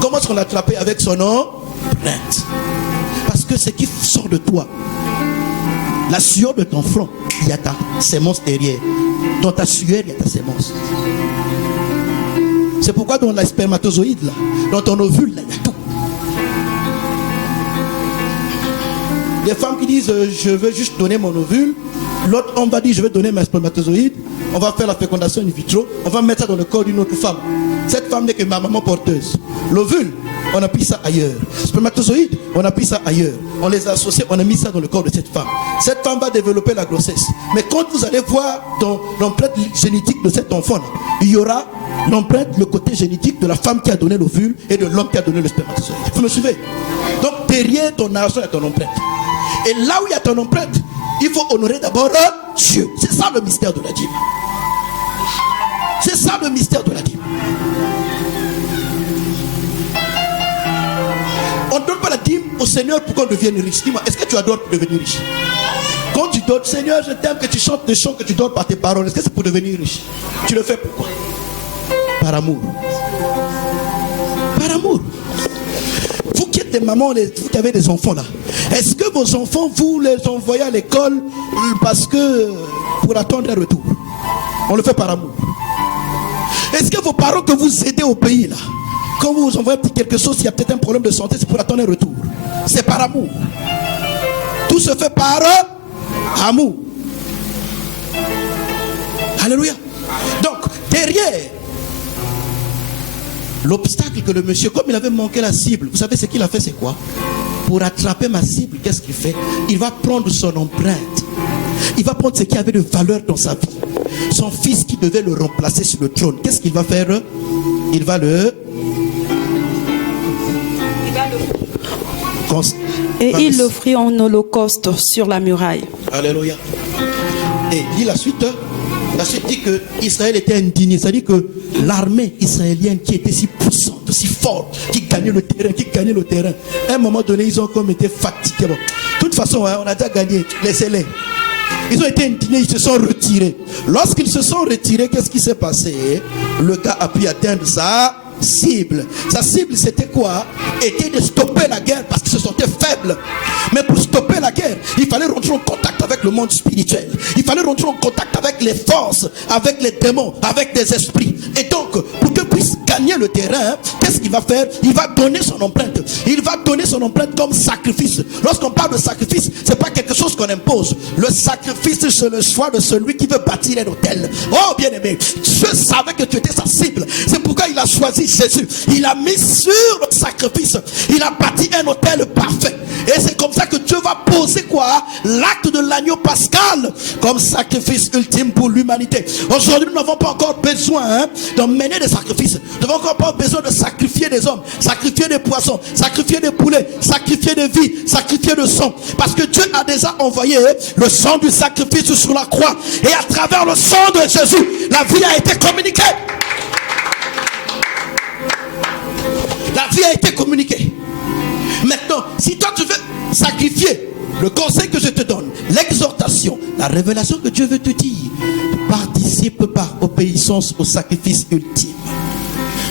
Comment est-ce qu'on l'a attrapé avec son nom? Plainte. Parce que ce qui sort de toi, la sueur de ton front, il y a ta sémence derrière. Dans ta sueur, il y a ta sémence. C'est pourquoi dans la spermatozoïde, là, dans ton ovule, là, il y a tout. Des femmes qui disent je veux juste donner mon ovule. L'autre homme va dire je vais donner mes spermatozoïdes. On va faire la fécondation in vitro. On va mettre ça dans le corps d'une autre femme. Cette femme n'est que ma maman porteuse. L'ovule, on a pris ça ailleurs. Spermatozoïdes, on a pris ça ailleurs. On les a associés, on a mis ça dans le corps de cette femme. Cette femme va développer la grossesse. Mais quand vous allez voir dans l'empreinte génétique de cet enfant-là, il y aura l'empreinte, le côté génétique de la femme qui a donné l'ovule et de l'homme qui a donné le spermatozoïde. Vous me suivez? Donc derrière ton argent, il y a ton empreinte. Et là où il y a ton empreinte, il faut honorer d'abord Dieu. C'est ça le mystère de la dîme. C'est ça le mystère de la dîme. On ne donne pas la dîme au Seigneur pour qu'on devienne riche. Dis-moi, est-ce que tu adores pour devenir riche? Quand tu donnes, Seigneur, je t'aime, que tu chantes des chants que tu donnes par tes paroles, est-ce que c'est pour devenir riche? Tu le fais pourquoi? Par amour. Par amour. Vous qui êtes des mamans, vous qui avez des enfants là, est-ce que vos enfants, vous les envoyez à l'école parce que pour attendre un retour? On le fait par amour. Est-ce que vos parents que vous aidez au pays là, quand vous envoyez quelque chose, il y a peut-être un problème de santé, c'est pour attendre un retour? C'est par amour. Tout se fait par amour. Alléluia. Donc, derrière l'obstacle que le monsieur, comme il avait manqué la cible, vous savez ce qu'il a fait, c'est quoi? Pour attraper ma cible, qu'est-ce qu'il fait? Il va prendre son empreinte. Il va prendre ce qui avait de valeur dans sa vie. Son fils qui devait le remplacer sur le trône. Qu'est-ce qu'il va faire? Il va le... Et il l'offrit en holocauste sur la muraille. Alléluia. Et dit la suite, La suite dit que Israël était indigné. C'est-à-dire que l'armée israélienne qui était si puissante, si forte, qui gagnait le terrain, à un moment donné, ils ont comme été fatigués. Bon. De toute façon, on a déjà gagné, laissez-les. Ils ont été indignés, ils se sont retirés. Lorsqu'ils se sont retirés, qu'est-ce qui s'est passé? Le gars a pu atteindre sa cible. Sa cible, c'était quoi? Était de stopper la guerre parce qu'il se sentait faible. Mais pour stopper la guerre, il fallait rentrer en contact avec le monde spirituel. Il fallait rentrer en contact avec les forces, avec les démons, avec des esprits. Et donc, pour qu'il puisse gagner le terrain, qu'est-ce qu'il va faire? Il va donner son empreinte. Il va donner son empreinte comme sacrifice. Lorsqu'on parle de sacrifice, c'est pas quelque chose qu'on impose. Le sacrifice, c'est le choix de celui qui veut bâtir un hôtel. Oh, bien-aimé, Dieu savait que tu étais sa cible. C'est pourquoi il a choisi Jésus. Il a mis sur le sacrifice. Il a bâti un hôtel parfait. Et c'est comme ça que Dieu va poser quoi? L'acte de l'agneau pascal comme sacrifice ultime pour l'humanité. Aujourd'hui, nous n'avons pas encore besoin d'emmener des sacrifices. Nous n'avons encore pas besoin de sacrifier des hommes, sacrifier des poissons, sacrifier des poulets, sacrifier des vies, sacrifier de sang. Parce que Dieu a déjà envoyé le sang du sacrifice sur la croix. Et à travers le sang de Jésus, la vie a été communiquée. La vie a été communiquée. Maintenant, si toi tu veux sacrifier, le conseil que je te donne, l'exhortation, la révélation que Dieu veut te dire, participe par obéissance au sacrifice ultime.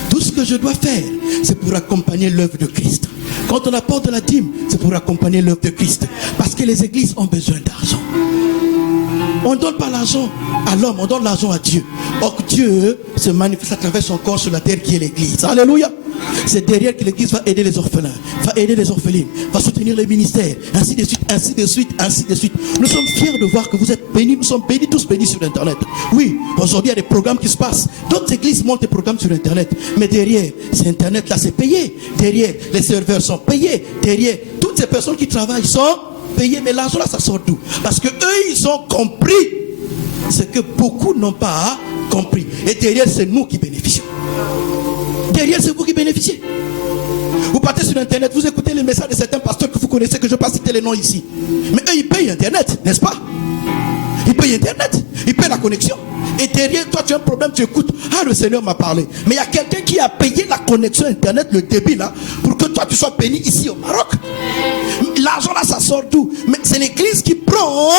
Tout ce que je dois faire, c'est pour accompagner l'œuvre de Christ. Quand on apporte de la dîme, c'est pour accompagner l'œuvre de Christ. Parce que les églises ont besoin d'argent. On ne donne pas l'argent à l'homme, on donne l'argent à Dieu. Or Dieu se manifeste à travers son corps sur la terre qui est l'église. Alléluia. C'est derrière que l'église va aider les orphelins, va aider les orphelines, va soutenir les ministères, ainsi de suite, ainsi de suite, ainsi de suite. Nous sommes fiers de voir que vous êtes bénis, nous sommes bénis, tous bénis sur Internet. Oui, aujourd'hui il y a des programmes qui se passent. D'autres églises montent des programmes sur Internet. Mais derrière, c'est Internet là, c'est payé. Derrière, les serveurs sont payés. Derrière, toutes ces personnes qui travaillent sont payées. Mais l'argent là, ça sort d'où? Parce que eux, ils ont compris ce que beaucoup n'ont pas compris. Et derrière, c'est nous qui bénéficions. Derrière, c'est vous qui bénéficiez. Vous partez sur Internet, vous écoutez les messages de certains pasteurs que vous connaissez, que je ne vais pas citer les noms ici. Mais eux, ils payent Internet, n'est-ce pas? Ils payent Internet, ils payent la connexion. Et derrière, toi, tu as un problème, tu écoutes. Ah, le Seigneur m'a parlé. Mais il y a quelqu'un qui a payé la connexion Internet, le débit là, pour que toi, tu sois béni ici au Maroc. L'argent là, ça sort d'où? Mais c'est l'église qui prend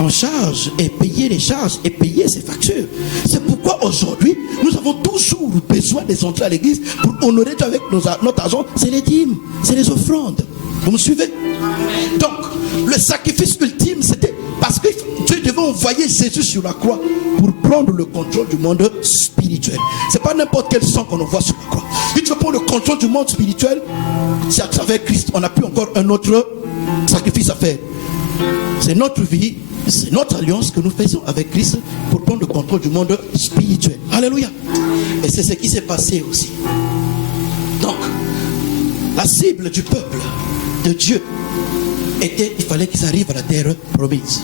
en charge et payer les charges et payer ses factures. C'est pourquoi aujourd'hui, nous avons toujours besoin des entrées à l'église pour honorer Dieu avec notre argent. C'est les dîmes, c'est les offrandes. Vous me suivez? Donc, le sacrifice ultime, c'était parce que Dieu devait envoyer Jésus sur la croix pour prendre le contrôle du monde spirituel. C'est pas n'importe quel sang qu'on envoie sur la croix. Si tu veux prendre le contrôle du monde spirituel, c'est à travers Christ. On n'a plus encore un autre sacrifice à faire. C'est notre vie, c'est notre alliance que nous faisons avec Christ pour prendre le contrôle du monde spirituel. Alléluia. Et c'est ce qui s'est passé aussi. Donc, la cible du peuple de Dieu était, il fallait qu'ils arrivent à la terre promise.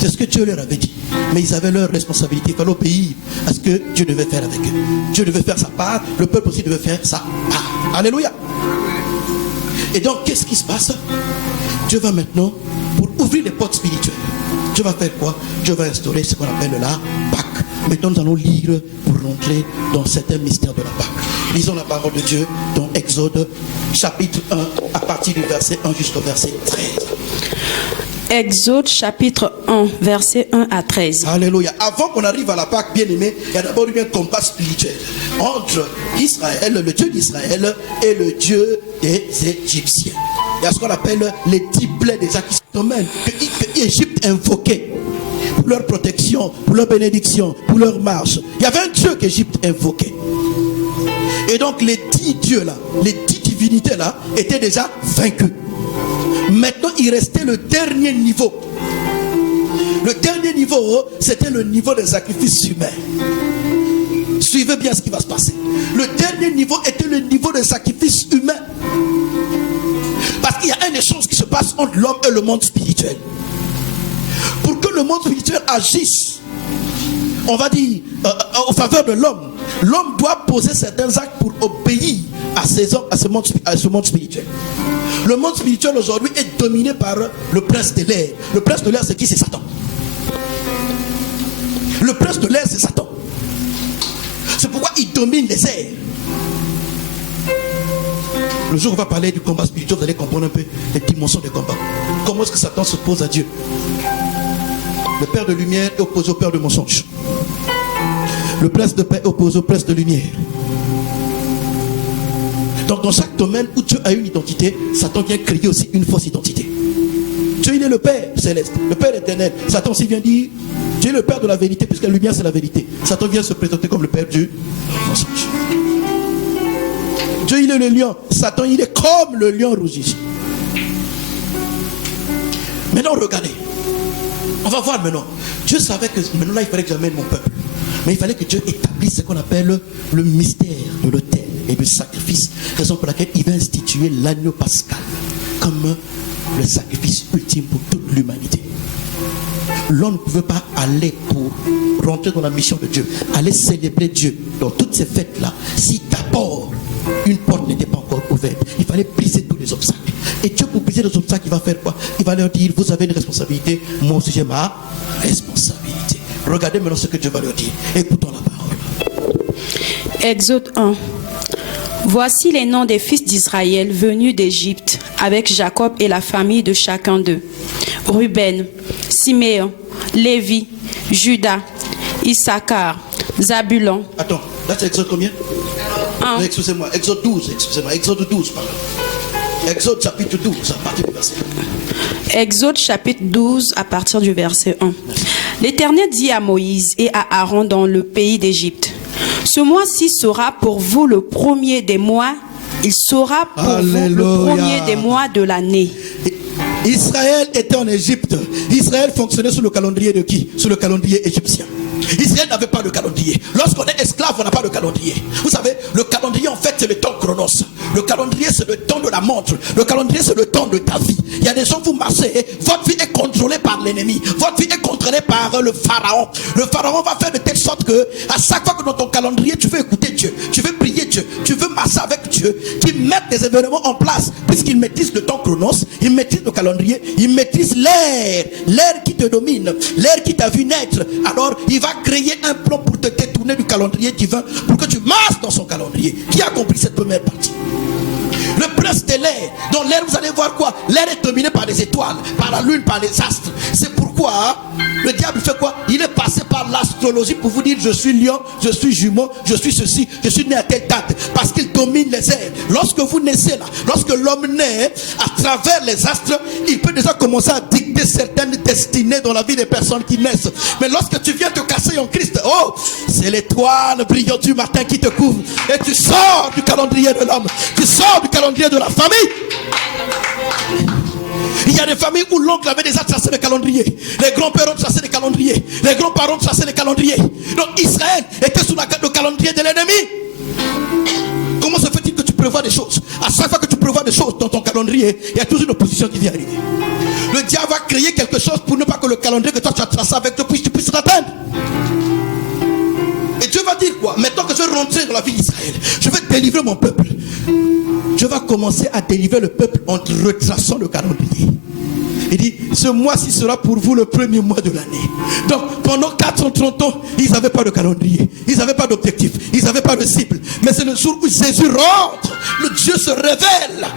C'est ce que Dieu leur avait dit. Mais ils avaient leur responsabilité. Il fallait obéir à ce que Dieu devait faire avec eux. Dieu devait faire sa part, le peuple aussi devait faire sa part. Alléluia. Et donc, qu'est-ce qui se passe? Dieu va maintenant, pour ouvrir les portes spirituelles, Dieu va faire quoi? Dieu va instaurer ce qu'on appelle la Pâque. Maintenant, nous allons lire pour rentrer dans certains mystères de la Pâque. Lisons la parole de Dieu dans Exode, chapitre 1, à partir du verset 1 jusqu'au verset 13. Exode, chapitre 1, verset 1 à 13. Alléluia. Avant qu'on arrive à la Pâque, bien aimé, il y a d'abord eu un combat spirituel entre Israël, le Dieu d'Israël, et le Dieu des Égyptiens. Il y a ce qu'on appelle les 10 plaies des Akistomènes que l'Égypte invoquait pour leur protection, pour leur bénédiction, pour leur marche. Il y avait un Dieu qu'Égypte invoquait. Et donc les 10 dieux là, les 10 divinités là étaient déjà vaincus. Maintenant il restait le dernier niveau. Le dernier niveau, c'était le niveau des sacrifices humains. Suivez bien ce qui va se passer. Le dernier niveau était le niveau des sacrifices humains. Parce qu'il y a un échange qui se passe entre l'homme et le monde spirituel. Pour que le monde spirituel agisse, on va dire, en faveur de l'homme, l'homme doit poser certains actes pour obéir à ce monde spirituel. Le monde spirituel aujourd'hui est dominé par le prince de l'air. Le prince de l'air, c'est qui? C'est Satan. Le prince de l'air, c'est Satan. C'est pourquoi il domine les airs. Le jour où on va parler du combat spirituel, vous allez comprendre un peu les dimensions des combats. Comment est-ce que Satan s'oppose à Dieu? Le père de lumière est opposé au père de mensonge. Le prince de paix est opposé au prince de lumière. Donc dans chaque domaine où Dieu a une identité, Satan vient créer aussi une fausse identité. Dieu, il est le Père céleste, le Père éternel. Satan aussi vient dire, Dieu est le Père de la vérité, puisque la lumière c'est la vérité. Satan vient se présenter comme le Père du mensonge. Dieu, il est le lion. Satan, il est comme le lion rougissant. Maintenant, regardez. On va voir maintenant. Dieu savait que maintenant là, il fallait que j'amène mon peuple. Mais il fallait que Dieu établisse ce qu'on appelle le mystère de l'autel et du sacrifice. Raison pour laquelle il va instituer l'agneau pascal comme le sacrifice ultime pour toute l'humanité. L'homme ne pouvait pas aller pour rentrer dans la mission de Dieu, aller célébrer Dieu dans toutes ces fêtes-là, si d'abord une porte n'était pas encore ouverte. Il fallait briser tous les obstacles. Et Dieu, pour briser les obstacles, il va faire quoi? Il va leur dire, vous avez une responsabilité, moi aussi j'ai ma responsabilité. Regardez maintenant ce que Dieu va leur dire. Écoutons la parole. Exode 1. Voici les noms des fils d'Israël venus d'Égypte, avec Jacob et la famille de chacun d'eux. Ruben, Siméon, Lévi, Judas, Issachar, Zabulon. Attends, là c'est Exode combien? 1. Excusez-moi, Exode 12, Exode 12, pardon. Exode chapitre 12, à partir du verset 1. Exode chapitre 12, à partir du verset 1. L'Éternel dit à Moïse et à Aaron dans le pays d'Égypte, ce mois-ci sera pour vous le premier des mois, il sera pour vous le premier des mois de l'année. Israël était en Égypte. Israël fonctionnait sous le calendrier de qui? Sous le calendrier égyptien. Israël n'avait pas de calendrier. Lorsqu'on est esclave, on n'a pas de calendrier. Vous savez, le calendrier en fait c'est le temps chronos. Le calendrier c'est le temps de la montre. Le calendrier c'est le temps de ta vie. Il y a des gens, vous marchez, votre vie est contrôlée par l'ennemi. Votre vie est contrôlée par le pharaon. Le pharaon va faire de telle sorte que à chaque fois que dans ton calendrier tu veux écouter Dieu, tu veux prier Dieu, tu veux marcher avec Dieu, tu mets des événements en place. Puisqu'il maîtrise le temps chronos, il maîtrise le calendrier, il maîtrise l'air qui te domine, l'air qui t'a vu naître. Alors il va créer un plan pour te détourner du calendrier divin, pour que tu marches dans son calendrier. Qui a compris cette première partie? Le prince de l'air. Dans l'air, vous allez voir quoi? L'air est dominé par les étoiles, par la lune, par les astres. C'est pourquoi le diable fait quoi? Il est passé par l'astrologie pour vous dire je suis lion, je suis jumeau, je suis ceci, je suis né à telle date. Parce qu'il domine les airs. Lorsque vous naissez là, lorsque l'homme naît à travers les astres, il peut déjà commencer à dicter certaines destinées dans la vie des personnes qui naissent. Mais lorsque tu viens te casser en Christ, oh, c'est l'étoile brillante du matin qui te couvre. Et tu sors du calendrier de l'homme. Tu sors du calendrier de la famille. Il y a des familles où l'oncle avait déjà tracé le calendrier. Les grands-pères ont tracé le calendrier. Les grands-parents ont tracé le calendrier. Donc Israël était sous le calendrier de l'ennemi. Comment se fait-il que tu prévois des choses? À chaque fois que tu prévois des choses dans ton calendrier, il y a toujours une opposition qui vient arriver. Le diable va créer quelque chose pour ne pas que le calendrier que toi tu as tracé avec toi tu puisses l'atteindre. Et Dieu va dire quoi? Maintenant que je vais rentrer dans la vie d'Israël, je vais délivrer mon peuple. Dieu va commencer à délivrer le peuple en retraçant le calendrier. Il dit, ce mois-ci sera pour vous le premier mois de l'année. Donc, pendant 430 ans, ils n'avaient pas de calendrier. Ils n'avaient pas d'objectif. Ils n'avaient pas de cible. Mais c'est le jour où Jésus rentre. Le Dieu se révèle.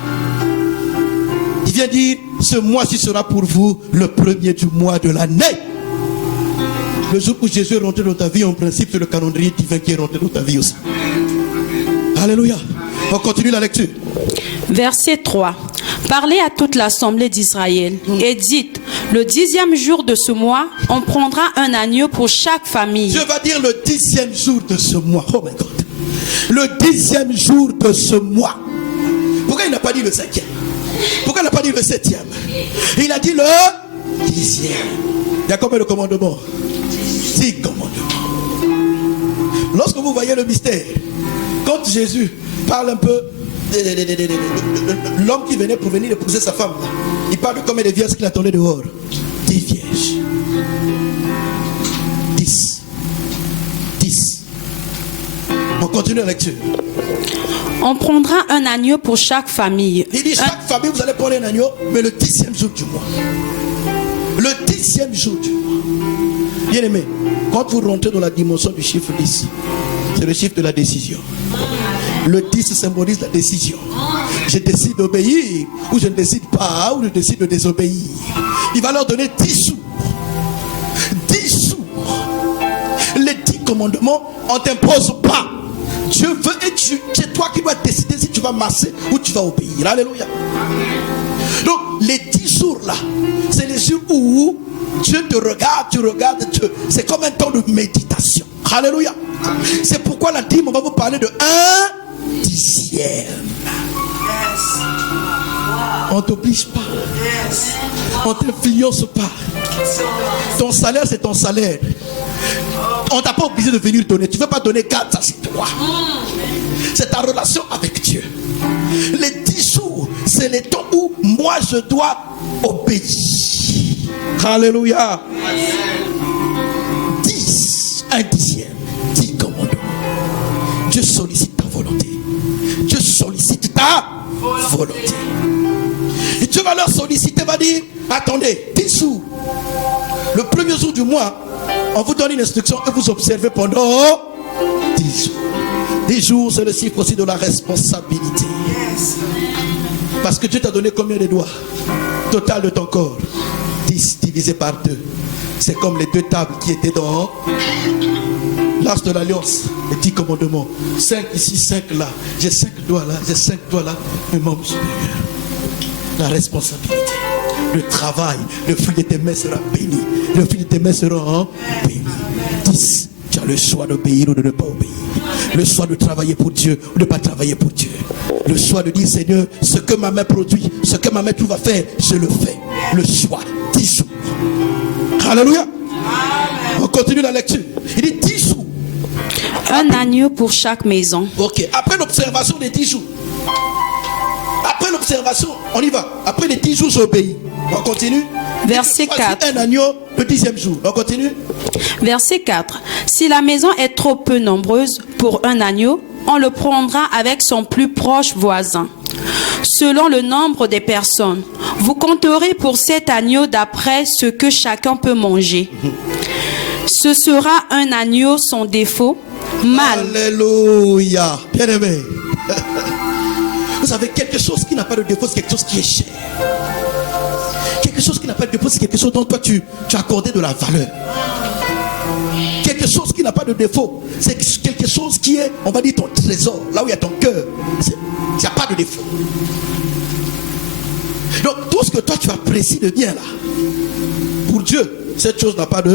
Il vient dire, ce mois-ci sera pour vous le premier du mois de l'année. Le jour où Jésus est rentré dans ta vie, en principe, c'est le calendrier divin qui est rentré dans ta vie aussi. Alléluia. On continue la lecture. Verset 3. Parlez à toute l'assemblée d'Israël et dites, le 10e jour de ce mois, on prendra un agneau pour chaque famille. Dieu va dire le 10e jour de ce mois. Oh my God. Le 10e jour de ce mois. Pourquoi il n'a pas dit le 5e? Pourquoi il n'a pas dit le 7e? Il a dit le 10e. Il y a combien de commandements? 10 commandements. Lorsque vous voyez le mystère, quand Jésus parle un peu l'homme qui venait pour venir épouser sa femme, il parle de combien de vierges qu'il attendait dehors? 10 vierges. 10. On continue la lecture. On prendra un agneau pour chaque famille. Il dit chaque famille vous allez prendre un agneau, mais le 10e jour du mois. Le 10e jour du mois. Bien aimé, Quand vous rentrez dans la dimension du chiffre 10, c'est le chiffre de la décision. Le 10 symbolise la décision. Je décide d'obéir ou je ne décide pas ou je décide de désobéir. Il va leur donner 10 sous. 10 sous. Les 10 commandements, on ne t'impose pas. Dieu veut et c'est toi qui dois décider si tu vas marcher ou tu vas obéir. Alléluia. Donc les 10 jours là, c'est les jours où Dieu te regarde, tu regardes Dieu. C'est comme un temps de méditation. Alléluia. C'est pourquoi la dîme, on va vous parler de 1/10. On ne t'oblige pas. On ne t'influence pas. Ton salaire, c'est ton salaire. On ne t'a pas obligé de venir donner. Tu ne veux pas donner 4, ça c'est toi. C'est ta relation avec Dieu. Les 10 jours, c'est les temps où moi je dois obéir. Alléluia. 10, 1/10. 10 commandements. Dieu sollicite ta volonté. Dieu sollicite ta volonté. Et Dieu va leur solliciter, va dire, attendez, 10 jours. Le premier jour du mois, on vous donne une instruction et vous observez pendant 10 jours. 10 jours, c'est le chiffre aussi de la responsabilité. Parce que Dieu t'a donné combien de doigts? Total de ton corps. 10 divisé par 2. C'est comme les 2 tables qui étaient dans l'arche de l'alliance. Les 10 commandements. 5 ici, 5 là. J'ai 5 doigts là, j'ai 5 doigts là. Mes membres supérieurs. La responsabilité. Le travail. Le fruit de tes mains sera béni. Le fruit de tes mains sera béni. 10. Tu as le choix d'obéir ou de ne pas obéir. Le choix de travailler pour Dieu ou de ne pas travailler pour Dieu. Le choix de dire, Seigneur, ce que ma main produit, ce que ma main trouve à faire, je le fais. Le choix. 10 jours. Alléluia. Amen. On continue la lecture. Il dit 10 jours. Un agneau pour chaque maison. Ok. Après l'observation des 10 jours. Après l'observation, on y va. Après les 10 jours, j'obéis. On continue. Verset 4. Un agneau le 10e jour. On continue. Verset 4. Si la maison est trop peu nombreuse pour un agneau, on le prendra avec son plus proche voisin, selon le nombre des personnes. Vous compterez pour cet agneau d'après ce que chacun peut manger. Ce sera un agneau sans défaut, mâle. Alléluia. Bien aimé. Vous savez, quelque chose qui n'a pas de défaut, c'est quelque chose qui est cher. Quelque chose qui n'a pas de défaut, c'est quelque chose dont toi tu as accordé de la valeur. Quelque chose qui n'a pas de défaut, c'est quelque chose qui est, on va dire, ton trésor. Là où il y a ton cœur, il n'y a pas de défaut. Donc tout ce que toi tu apprécies de bien là, pour Dieu, cette chose n'a pas de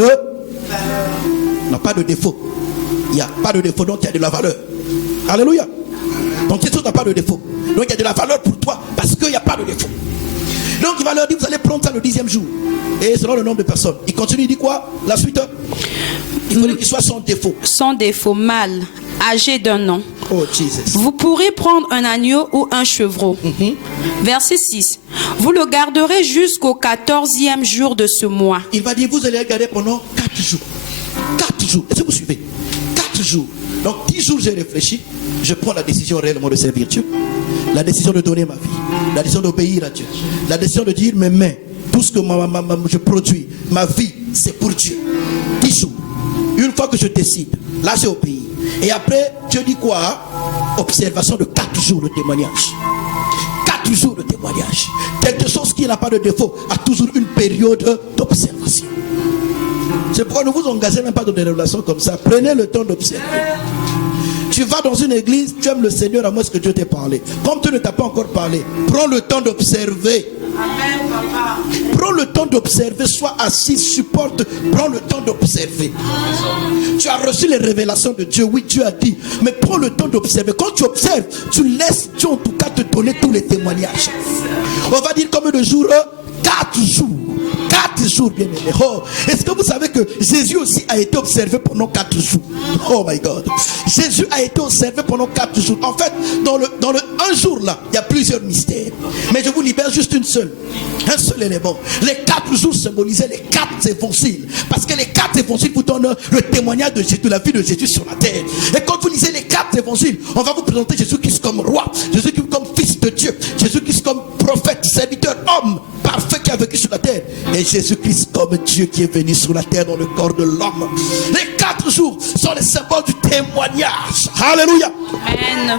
défaut. Il n'y a pas de défaut, donc il y a de la valeur. Alléluia. Donc cette chose n'a pas de défaut. Donc il y a de la valeur pour toi parce qu'il n'y a pas de défaut. Donc il va leur dire, vous allez prendre ça le 10e jour. Et selon le nombre de personnes. Il continue, il dit quoi? La suite. Il faut qu'il soit sans défaut. Sans défaut, mâle, âgé d'un an. Oh Jesus. Vous pourrez prendre un agneau ou un chevreau. Verset 6. Vous le garderez jusqu'au 14e jour de ce mois. Il va dire, vous allez le garder pendant 4 jours. 4 jours. Est-ce que vous suivez? 4 jours. Donc 10 jours, j'ai réfléchi. Je prends la décision réellement de servir Dieu. La décision de donner ma vie. La décision d'obéir à Dieu. La décision de dire mes mains, tout ce que je produis, ma vie, c'est pour Dieu. 10 jours. Une fois que je décide, là j'ai obéi. Et après, Dieu dit quoi? Observation de 4 jours de témoignage. 4 jours de témoignage. Quelque chose qui n'a pas de défaut a toujours une période d'observation. C'est pourquoi ne vous engagez même pas dans des relations comme ça. Prenez le temps d'observer. Tu vas dans une église, tu aimes le Seigneur à moins que Dieu t'ait parlé. Comme Dieu ne t'a pas encore parlé, prends le temps d'observer. Amen, papa. Prends le temps d'observer, sois assis, supporte, prends le temps d'observer. Tu as reçu les révélations de Dieu, oui, Dieu a dit, mais prends le temps d'observer. Quand tu observes, tu laisses Dieu en tout cas te donner tous les témoignages. On va dire combien de jours? 4 jours. 4 jours, bien aimé. Oh, est-ce que vous savez que Jésus aussi a été observé pendant 4 jours? Oh my God. Jésus a été observé pendant 4 jours. En fait, dans le 1 jour là, il y a plusieurs mystères. Mais je vous libère juste une seule. Un seul élément. Les 4 jours symbolisaient les 4 évangiles. Parce que les 4 évangiles vous donnent le témoignage de Jésus, de la vie de Jésus sur la terre. Et quand vous lisez les 4 évangiles, on va vous présenter Jésus-Christ comme roi, Jésus-Christ comme fils de Dieu, Jésus-Christ comme prophète, serviteur, homme, parfait. parfait qui a vécu sur la terre. Et Jésus-Christ comme Dieu qui est venu sur la terre dans le corps de l'homme. Les 4 jours sont les symboles du témoignage. Alléluia. Amen.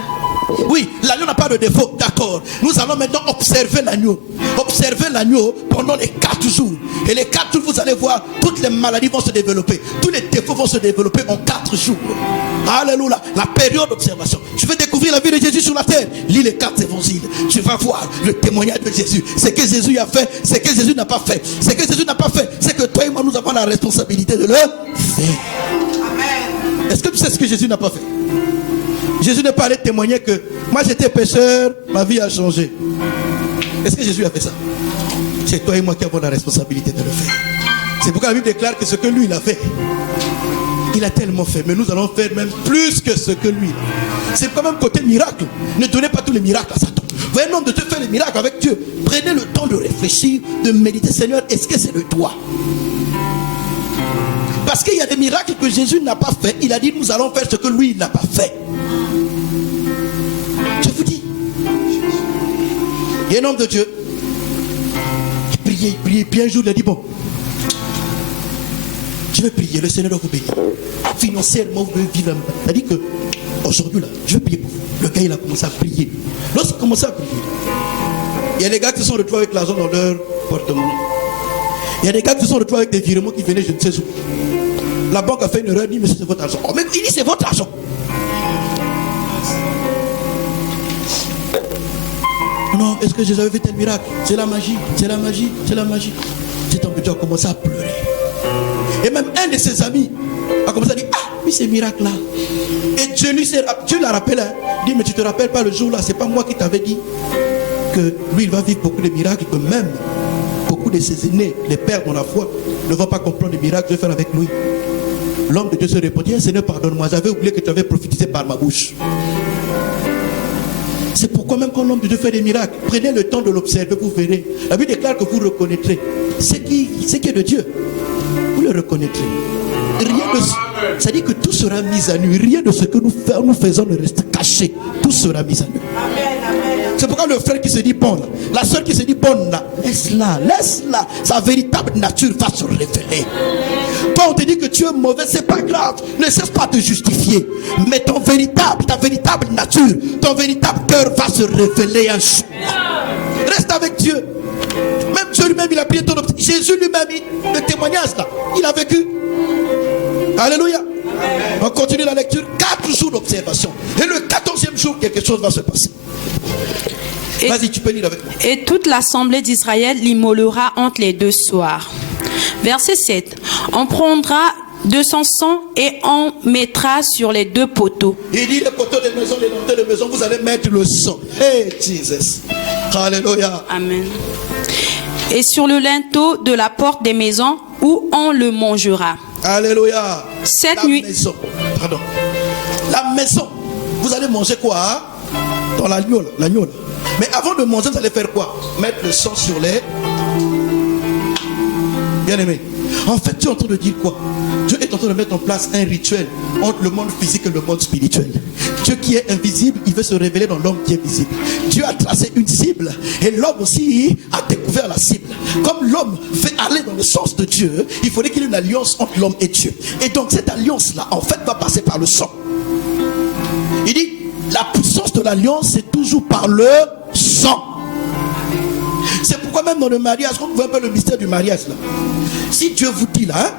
Oui, l'agneau n'a pas de défaut, d'accord. Nous allons maintenant observer l'agneau. Observer l'agneau pendant les 4 jours. Et les 4 jours, vous allez voir, toutes les maladies vont se développer. Tous les défauts vont se développer en 4 jours. Alléluia. La période d'observation. Tu veux découvrir la vie de Jésus sur la terre. Lis les 4 évangiles. Tu vas voir le témoignage de Jésus. Ce que Jésus a fait, ce que Jésus n'a pas fait. Ce que Jésus n'a pas fait, c'est que toi et moi, nous avons la responsabilité de le faire. Est-ce que tu sais ce que Jésus n'a pas fait? Jésus n'est pas allé témoigner que moi j'étais pécheur, ma vie a changé. Est-ce que Jésus a fait ça? C'est toi et moi qui avons la responsabilité de le faire. C'est pourquoi la Bible déclare que ce que lui il a fait, il a tellement fait. Mais nous allons faire même plus que ce que lui. C'est quand même côté miracle. Ne donnez pas tous les miracles à Satan. Voyez un homme de Dieu faire les miracles avec Dieu. Prenez le temps de réfléchir, de méditer. Seigneur, est-ce que c'est de toi? Parce qu'il y a des miracles que Jésus n'a pas fait. Il a dit nous allons faire ce que lui il n'a pas fait. Je vous dis, il y a un homme de Dieu il priait, puis un jour il a dit bon, je vais prier, le Seigneur doit vous bénir. Financièrement, vous devez vivre. Il a dit que aujourd'hui là, je vais prier pour vous. Le gars il a commencé à prier. Lorsqu'il a commencé à prier, il y a des gars qui se sont retrouvés avec l'argent dans leur porte-monnaie. Il y a des gars qui se sont retrouvés avec des virements qui venaient je ne sais où. La banque a fait une erreur, dit mais c'est votre argent. Oh, mais il dit c'est votre argent. Non, est-ce que Jésus avait fait tel miracle? C'est la magie, c'est la magie, c'est la magie. Cet homme de Dieu a commencé à pleurer. Et même un de ses amis a commencé à dire, ah, mais ces miracles-là. Et Dieu l'a rappelé. Hein. Il dit, mais tu ne te rappelles pas le jour-là, c'est pas moi qui t'avais dit que lui, il va vivre beaucoup de miracles, que même beaucoup de ses aînés, les pères dans la foi, ne vont pas comprendre les miracles que je vais faire avec lui. L'homme de Dieu se répondit, Seigneur, pardonne-moi, j'avais oublié que tu avais prophétisé par ma bouche. C'est pourquoi même quand l'homme de Dieu fait des miracles, prenez le temps de l'observer, vous verrez. La Bible déclare que vous reconnaîtrez ce qui est de Dieu. Vous le reconnaîtrez. Ça dit que tout sera mis à nu. Rien de ce que nous faisons ne reste caché. Tout sera mis à nu. C'est pourquoi le frère qui se dit bon, la soeur qui se dit bonne, laisse-la. Sa véritable nature va se révéler. Toi on te dit que tu es mauvais, c'est pas grave. Ne cesse pas de te justifier. Mais ta véritable nature, ton véritable cœur va se révéler un jour. Reste avec Dieu. Même Dieu lui-même, il a prié ton optique. Jésus lui-même, le témoignage là, il a vécu. Alléluia. Amen. On continue la lecture. 4 jours d'observation. Et le 14e jour, quelque chose va se passer. Vas-y, tu peux lire avec moi. Et toute l'assemblée d'Israël l'immolera entre les 2 soirs. Verset 7. On prendra de son sang et on mettra sur les 2 poteaux. Il dit les poteaux des maisons, les lentelles de maison, vous allez mettre le sang. Hey Jesus. Alléluia. Amen. Et sur le linteau de la porte des maisons où on le mangera. Alléluia. Cette nuit. Maison. Pardon. La maison. Vous allez manger quoi hein? Dans l'agneau. Mais avant de manger, vous allez faire quoi? Mettre le sang sur les... Bien-aimé. En fait, tu es en train de dire quoi? Dieu est en train de mettre en place un rituel entre le monde physique et le monde spirituel. Dieu qui est invisible, il veut se révéler dans l'homme qui est visible. Dieu a tracé une cible et l'homme aussi a découvert la cible. Comme l'homme veut aller dans le sens de Dieu, il faudrait qu'il y ait une alliance entre l'homme et Dieu. Et donc cette alliance-là, en fait, va passer par le sang. Il dit, la puissance de l'alliance, c'est toujours par le sang. C'est pourquoi même dans le mariage, quand vous voyez un peu le mystère du mariage là, si Dieu vous dit là, hein,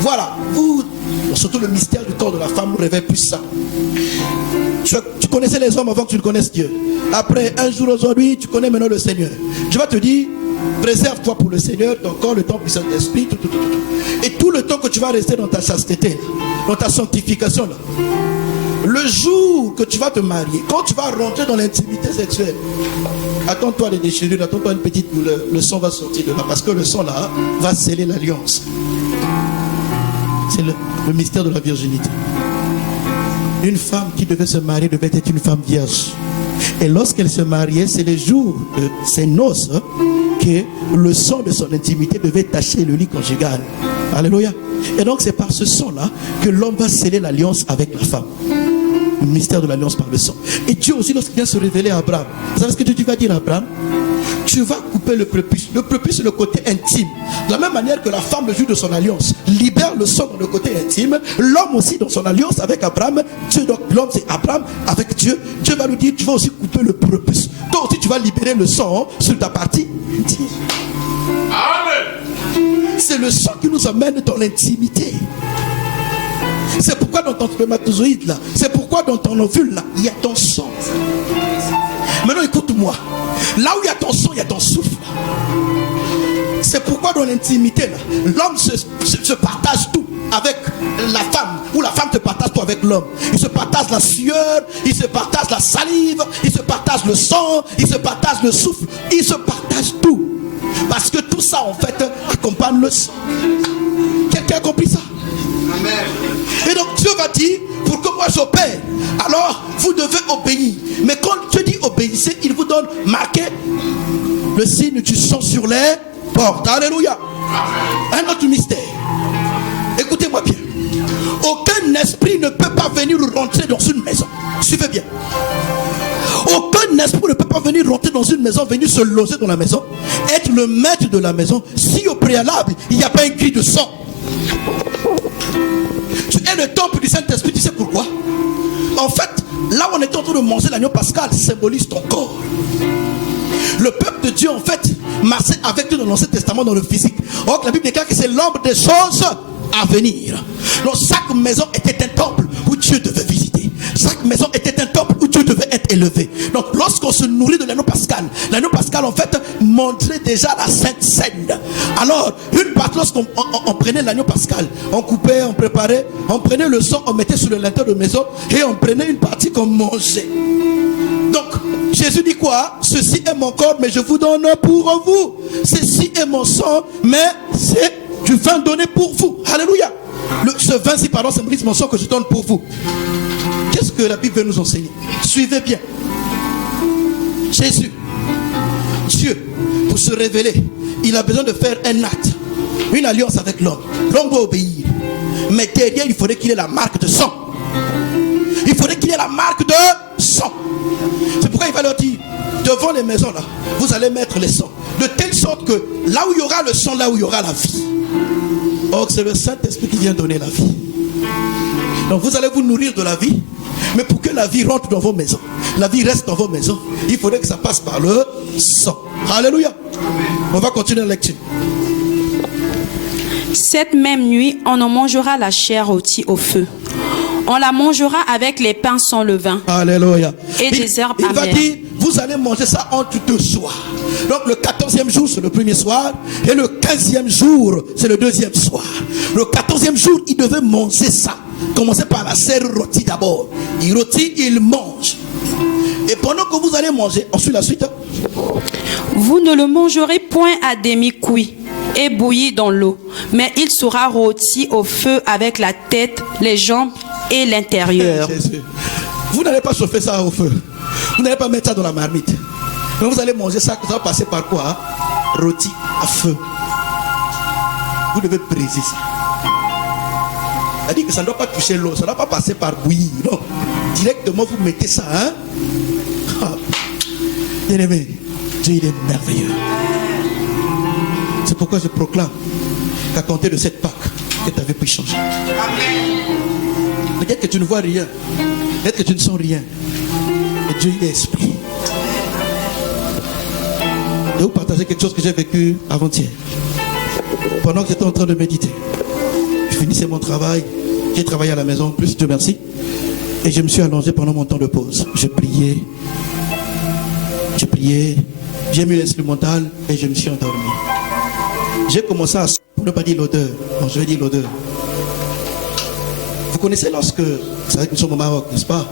voilà, vous, surtout le mystère du corps de la femme nous révèle plus ça. Tu connaissais les hommes avant que tu ne connaisses Dieu. Après un jour aujourd'hui, tu connais maintenant le Seigneur. Je vais te dire, préserve-toi pour le Seigneur, ton corps, le temps puissant de l'esprit, tout. Et tout le temps que tu vas rester dans ta chasteté, dans ta sanctification là, le jour que tu vas te marier, quand tu vas rentrer dans l'intimité sexuelle, attends-toi à des déchirures, attends-toi à une petite douleur, le sang va sortir de là, parce que le sang là va sceller l'alliance. C'est le mystère de la virginité. Une femme qui devait se marier devait être une femme vierge. Et lorsqu'elle se mariait, c'est le jour de ses noces que le sang de son intimité devait tacher le lit conjugal. Alléluia. Et donc c'est par ce sang-là que l'homme va sceller l'alliance avec la femme. Le mystère de l'alliance par le sang. Et Dieu aussi, lorsqu'il vient se révéler à Abraham, vous savez ce que Dieu va dire à Abraham? tu vas couper le prépuce. Le prépuce, c'est le côté intime. De la même manière que la femme, le jour de son alliance, libère le sang dans le côté intime, l'homme aussi dans son alliance avec Abraham, Dieu, donc l'homme c'est Abraham avec Dieu. Dieu va lui dire, tu vas aussi couper le prépuce. Toi aussi, tu vas libérer le sang sur ta partie intime. Amen. C'est le sang qui nous amène dans l'intimité. C'est pourquoi dans ton spermatozoïde là, c'est pourquoi dans ton ovule là, il y a ton sang. Maintenant écoute-moi, là où il y a ton sang, il y a ton souffle. C'est pourquoi dans l'intimité là, l'homme se partage tout avec la femme, ou la femme te partage tout avec l'homme. Il se partage la sueur, il se partage la salive, il se partage le sang, il se partage le souffle, il se partage tout. Parce que tout ça en fait accompagne le sang. Quelqu'un a compris ça? Amen. Et donc Dieu va dire, pour que moi j'opère, alors vous devez obéir. Mais quand Dieu dit obéissez, il vous donne marqué le signe du sang sur les portes. Alléluia. Un autre mystère. Écoutez-moi bien. Aucun esprit ne peut pas venir rentrer dans une maison. Suivez bien. Aucun esprit ne peut pas venir rentrer dans une maison, venir se loger dans la maison, être le maître de la maison, si au préalable il n'y a pas un cri de sang. Tu es le temple du Saint-Esprit, tu sais pourquoi? En fait, là où on est en train de manger l'agneau pascal, symbolise ton corps. Le peuple de Dieu, en fait, marchait avec Dieu dans l'Ancien Testament, dans le physique. Or, la Bible déclare que c'est l'ombre des choses à venir. Donc, chaque maison était un temple où Dieu devait visiter. Chaque maison était un temple où Dieu devait être élevé. Donc, lorsqu'on se nourrit de l'agneau pascal, en fait, montrait déjà la Sainte Seine. Alors, une partie, lorsqu'on prenait l'agneau pascal, on coupait, on préparait, on prenait le sang, on mettait sur le linteau de maison et on prenait une partie qu'on mangeait. Donc, Jésus dit quoi? Ceci est mon corps, mais je vous donne pour vous. Ceci est mon sang, mais c'est du vin donné pour vous. Alléluia. Ce vin-ci, pardon, symbolise mon sang que je donne pour vous. Qu'est-ce que la Bible veut nous enseigner? Suivez bien. Jésus, Dieu, pour se révéler, il a besoin de faire un acte, une alliance avec l'homme. L'homme doit obéir. Mais derrière, il faudrait qu'il ait la marque de sang. Il faudrait qu'il ait la marque de sang. C'est pourquoi il va leur dire, devant les maisons là, vous allez mettre les sangs. De telle sorte que là où il y aura le sang, là où il y aura la vie. Or, c'est le Saint-Esprit qui vient donner la vie. Donc vous allez vous nourrir de la vie. Mais pour que la vie rentre dans vos maisons, la vie reste dans vos maisons, il faudrait que ça passe par le sang. Alléluia. On va continuer la lecture. Cette même nuit, on en mangera la chair rôtie au feu. On la mangera avec les pains sans levain. Alléluia. Et des herbes amères. Il va dire, vous allez manger ça entre 2 soirs. Donc le 14e jour, c'est le premier soir. Et le 15e jour, c'est le 2e soir. Le 14e jour, il devait manger ça. Commencez par la chair rôtie d'abord. Il rôtit, il mange. Et pendant que vous allez manger, ensuite la suite. Vous ne le mangerez point à demi-cuit et bouilli dans l'eau, mais il sera rôti au feu avec la tête, les jambes et l'intérieur. Vous n'allez pas chauffer ça au feu. Vous n'allez pas mettre ça dans la marmite. Mais vous allez manger ça, ça va passer par quoi? Rôti à feu. Vous devez briser ça. C'est-à-dire que ça ne doit pas toucher l'eau, ça ne doit pas passer par bouillir. Non. Directement, vous mettez ça. Hein? Bien-aimé, Dieu il est merveilleux. C'est pourquoi je proclame qu'à compter de cette Pâque, que ta vie puisse changer. Peut-être que tu ne vois rien, peut-être que tu ne sens rien. Mais Dieu il est esprit. Je vais vous partager quelque chose que j'ai vécu avant-hier. Pendant que j'étais en train de méditer, je finissais mon travail, j'ai travaillé à la maison, plus Dieu merci. Et je me suis allongé pendant mon temps de pause. Je priais, j'ai mis l'instrumental et je me suis endormi. J'ai commencé à, pour ne pas dire l'odeur, non, je vais dire l'odeur. Vous connaissez lorsque, vous savez que nous sommes au Maroc, n'est-ce pas?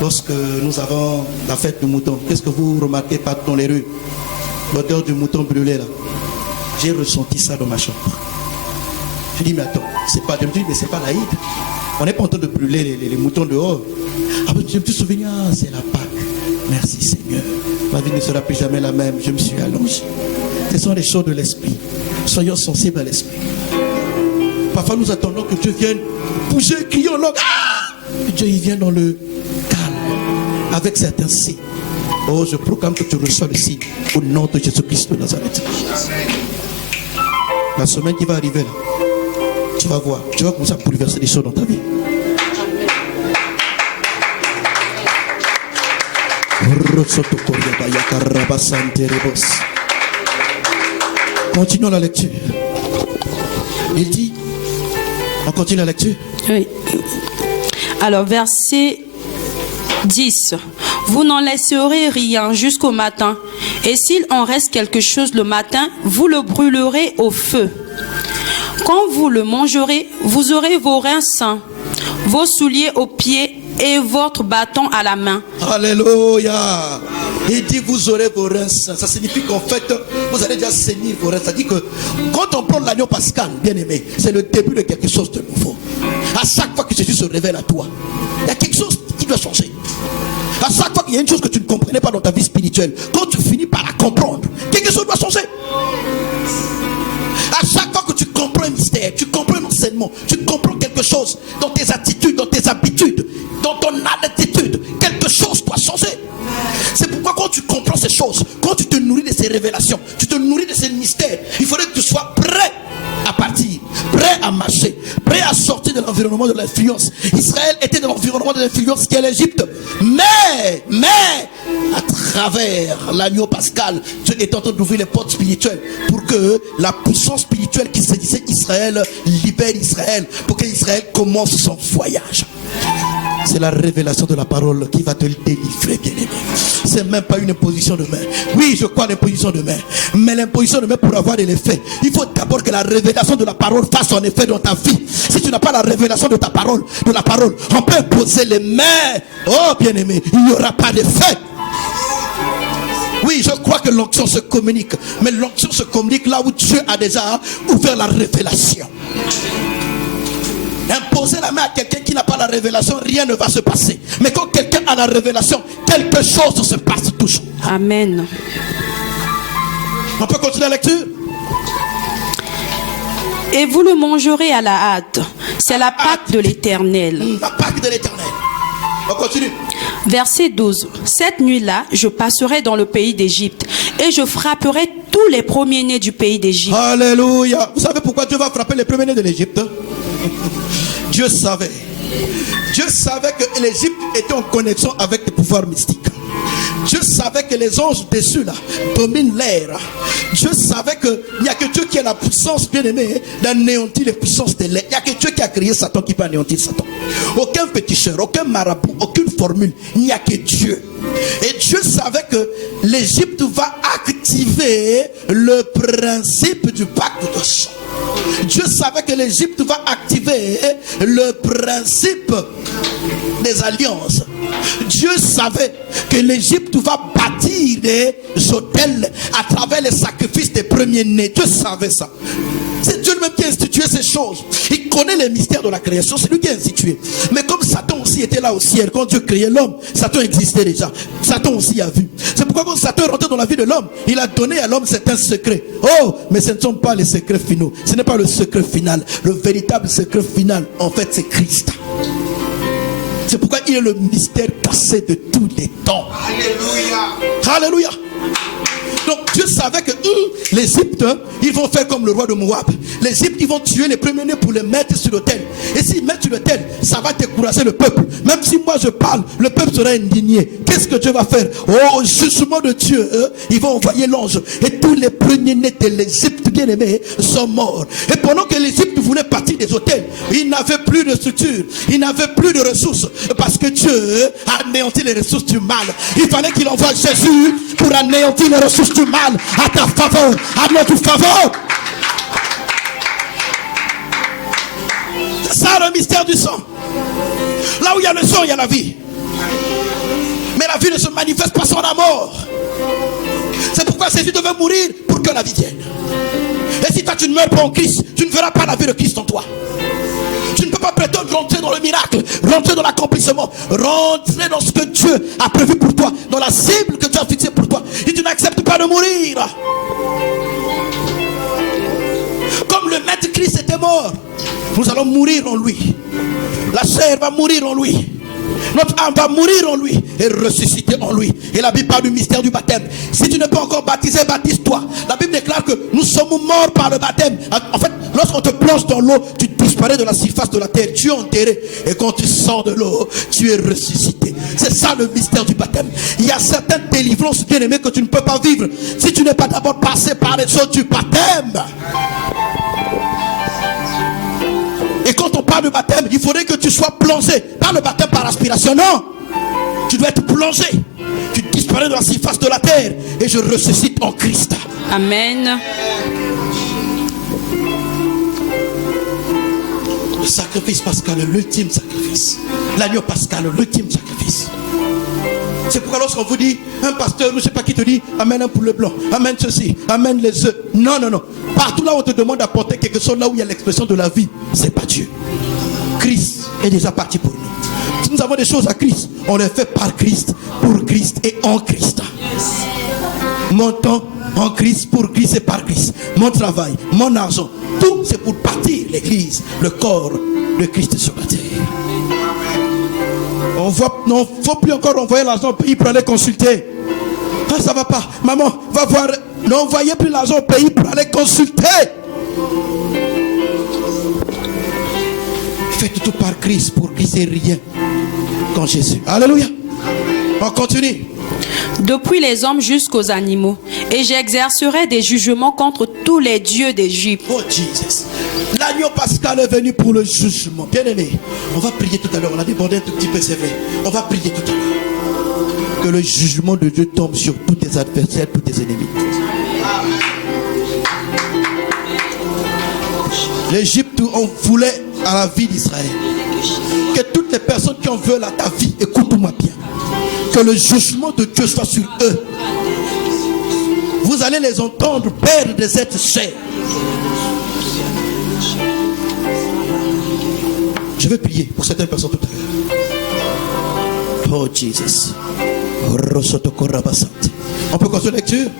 Lorsque nous avons la fête du mouton, qu'est-ce que vous remarquez partout dans les rues? L'odeur du mouton brûlé là. J'ai ressenti ça dans ma chambre. Je dis, mais attends, c'est pas, je me dis, mais c'est pas l'Aïd. On n'est pas en train de brûler les moutons dehors. Ah, mais je me suis souvenu, c'est la Pâque. Merci Seigneur. Ma vie ne sera plus jamais la même. Je me suis allongé. Ce sont les choses de l'esprit. Soyons sensibles à l'esprit. Parfois nous attendons que Dieu vienne bouger, crier en langue. Dieu il vient dans le calme, avec certains signes. Oh, je proclame que tu reçois le signe au nom de Jésus-Christ de Nazareth. La semaine qui va arriver là, tu vas voir, tu vas commencer à bouleverser des choses dans ta vie. Continuons la lecture. Il dit, on continue la lecture. Oui. Alors, verset 10. Vous n'en laisserez rien jusqu'au matin. Et s'il en reste quelque chose le matin, vous le brûlerez au feu. Quand vous le mangerez, vous aurez vos reins sains, vos souliers aux pieds et votre bâton à la main. Alléluia. Il dit vous aurez vos reins sains. Ça signifie qu'en fait, vous allez déjà saigner vos reins. Ça dit que quand on prend l'agneau pascal, bien aimé, c'est le début de quelque chose de nouveau. À chaque fois que Jésus se révèle à toi, il y a quelque chose qui doit changer. À chaque fois qu'il y a une chose que tu ne comprenais pas dans ta vie spirituelle, quand tu finis par la comprendre, quelque chose doit changer. À chaque fois que tu comprends un mystère, tu comprends un enseignement, tu comprends quelque chose dans tes attitudes, dans tes habitudes, dans ton attitude, quelque chose doit changer. C'est pourquoi quand tu comprends ces choses, quand tu te nourris de ces révélations, tu te nourris de ces mystères, il faudrait que tu sois prêt à partir, prêt à marcher, prêt à sortir de l'environnement de l'influence. Israël était dans l'environnement de l'influence qui est l'Égypte. Mais, à travers l'agneau pascal, Dieu est en train d'ouvrir les portes spirituelles pour que la puissance spirituelle qui saisissait Israël libère Israël, pour qu'Israël commence son voyage. C'est la révélation de la parole qui va te délivrer, bien-aimé. C'est même pas une imposition de main. Oui, je crois à l'imposition de main. Mais l'imposition de main, pour avoir de l'effet, il faut d'abord que la révélation de la parole fasse son effet dans ta vie. Si tu n'as pas la révélation de ta parole, on peut imposer les mains. Oh, bien-aimé, il n'y aura pas d'effet. Oui, je crois que l'onction se communique. Mais l'onction se communique là où Dieu a déjà ouvert la révélation. Imposer la main à quelqu'un qui n'a pas la révélation, rien ne va se passer. Mais quand quelqu'un a la révélation, quelque chose se passe toujours. Amen. On peut continuer la lecture? Et vous le mangerez à la hâte. C'est la Pâque de l'Éternel. La Pâque de l'Éternel. On continue. Verset 12. Cette nuit-là, je passerai dans le pays d'Égypte et je frapperai tous les premiers-nés du pays d'Égypte. Alléluia. Vous savez pourquoi Dieu va frapper les premiers-nés de l'Égypte? Dieu savait que l'Égypte était en connexion avec des pouvoirs mystiques. Dieu savait que les anges dessus là dominent l'air. Dieu savait qu'il n'y a que Dieu qui a la puissance, bien aimé, d'anéantir les puissances de l'air. Il n'y a que Dieu qui a créé Satan qui peut anéantir Satan. Aucun féticheur, aucun marabout, aucune formule. Il n'y a que Dieu. Et Dieu savait que l'Égypte va activer le principe du pacte de sang. Dieu savait que l'Égypte va activer le principe des alliances. Dieu savait que l'Égypte va bâtir des autels à travers les sacrifices des premiers-nés. Dieu savait ça. C'est Dieu lui-même qui a institué ces choses. Il connaît les mystères de la création. C'est lui qui a institué. Mais comme Satan aussi était là au ciel, quand Dieu créait l'homme, Satan existait déjà. Satan aussi a vu. C'est pourquoi quand Satan est rentré dans la vie de l'homme, il a donné à l'homme certains secrets. Oh, mais ce ne sont pas les secrets finaux. Ce n'est pas le secret final. Le véritable secret final, en fait, c'est Christ. C'est pourquoi il est le mystère cassé de tous les temps. Alléluia. Alléluia. Donc Dieu savait que l'Égypte, ils vont faire comme le roi de Moab. L'Égypte, ils vont tuer les premiers-nés pour les mettre sur l'autel. Et s'ils mettent sur l'autel, ça va décourager le peuple. Même si moi je parle, le peuple sera indigné. Qu'est-ce que Dieu va faire? Oh, au jugement de Dieu, ils vont envoyer l'ange. Et tous les premiers-nés de l'Égypte, bien aimés, sont morts. Et pendant que l'Égypte voulait partir des autels, ils n'avaient plus de structure, ils n'avaient plus de ressources. Parce que Dieu a anéanti les ressources du mal. Il fallait qu'il envoie Jésus pour anéantir les ressources du mal à ta faveur, à notre faveur. C'est ça le mystère du sang. Là où il y a le sang, il y a la vie. Mais la vie ne se manifeste pas sans la mort. C'est pourquoi Jésus devait mourir pour que la vie vienne. Et si toi tu ne meurs pas en Christ, tu ne verras pas la vie de Christ en toi. Tu ne peux pas prétendre rentrer dans le miracle, rentrer dans l'accomplissement, rentrer dans ce que Dieu a prévu pour toi, dans la cible que Dieu a fixée pour toi. Et tu n'acceptes pas de mourir. Comme le maître Christ était mort, nous allons mourir en lui. La chair va mourir en lui. Notre âme va mourir en lui et ressusciter en lui. Et la Bible parle du mystère du baptême. Si tu n'es pas encore baptisé, baptise-toi. La Bible déclare que nous sommes morts par le baptême. En fait, lorsqu'on te plonge dans l'eau, tu disparais de la surface de la terre. Tu es enterré. Et quand tu sors de l'eau, tu es ressuscité. C'est ça le mystère du baptême. Il y a certaines délivrances, bien-aimées, que tu ne peux pas vivre si tu n'es pas d'abord passé par les eaux du baptême. Et quand on parle de baptême, il faudrait que tu sois plongé. Pas le baptême par aspiration, non. Tu dois être plongé. Tu disparais de la surface de la terre. Et je ressuscite en Christ. Amen. Le sacrifice pascal, l'ultime sacrifice. L'agneau pascal, l'ultime sacrifice. C'est pourquoi lorsqu'on vous dit, un pasteur, je ne sais pas qui te dit, amène un poulet blanc, amène ceci, amène les œufs. Non, non, non. Partout là où on te demande d'apporter quelque chose, là où il y a l'expression de la vie, c'est pas Dieu. Christ est déjà parti pour nous. Si nous avons des choses à Christ, on les fait par Christ, pour Christ et en Christ. Mon temps en Christ, pour Christ et par Christ. Mon travail, mon argent, tout c'est pour bâtir l'église, le corps de Christ sur la terre. On voit, non, faut plus encore envoyer l'argent au pays pour aller consulter. Ah, ça va pas. Maman, va voir. Non, envoyez plus l'argent au pays pour aller consulter. Faites tout par Christ pour Christ et rien qu'en Jésus. Alléluia. On continue. Depuis les hommes jusqu'aux animaux, et j'exercerai des jugements contre tous les dieux d'Égypte. Oh Jesus. L'agneau pascal est venu pour le jugement. Bien aimé, on va prier tout à l'heure. On a débordé un tout petit peu, c'est vrai. On va prier tout à l'heure. Que le jugement de Dieu tombe sur tous tes adversaires, tous tes ennemis. L'Égypte, on voulait à la vie d'Israël. Que toutes les personnes qui en veulent à ta vie, écoute-moi bien. Que le jugement de Dieu soit sur eux. Vous allez les entendre perdre des êtres chers. Je vais prier pour certaines personnes tout à l'heure. Oh Jesus. On peut continuer la lecture.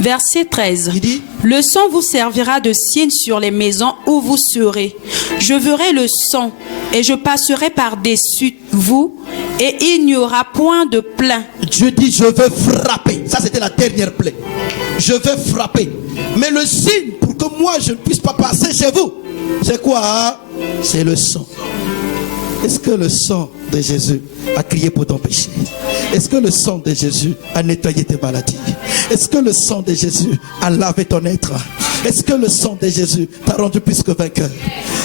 Verset 13. Il dit, le sang vous servira de signe sur les maisons où vous serez. Je verrai le sang et je passerai par-dessus vous et il n'y aura point de plaie. Dieu dit, je vais frapper. Ça, c'était la dernière plaie. Je vais frapper. Mais le signe pour que moi, je ne puisse pas passer chez vous, c'est quoi? C'est le sang. Est-ce que le sang de Jésus a crié pour ton péché? Est-ce que le sang de Jésus a nettoyé tes maladies? Est-ce que le sang de Jésus a lavé ton être? Est-ce que le sang de Jésus t'a rendu plus que vainqueur?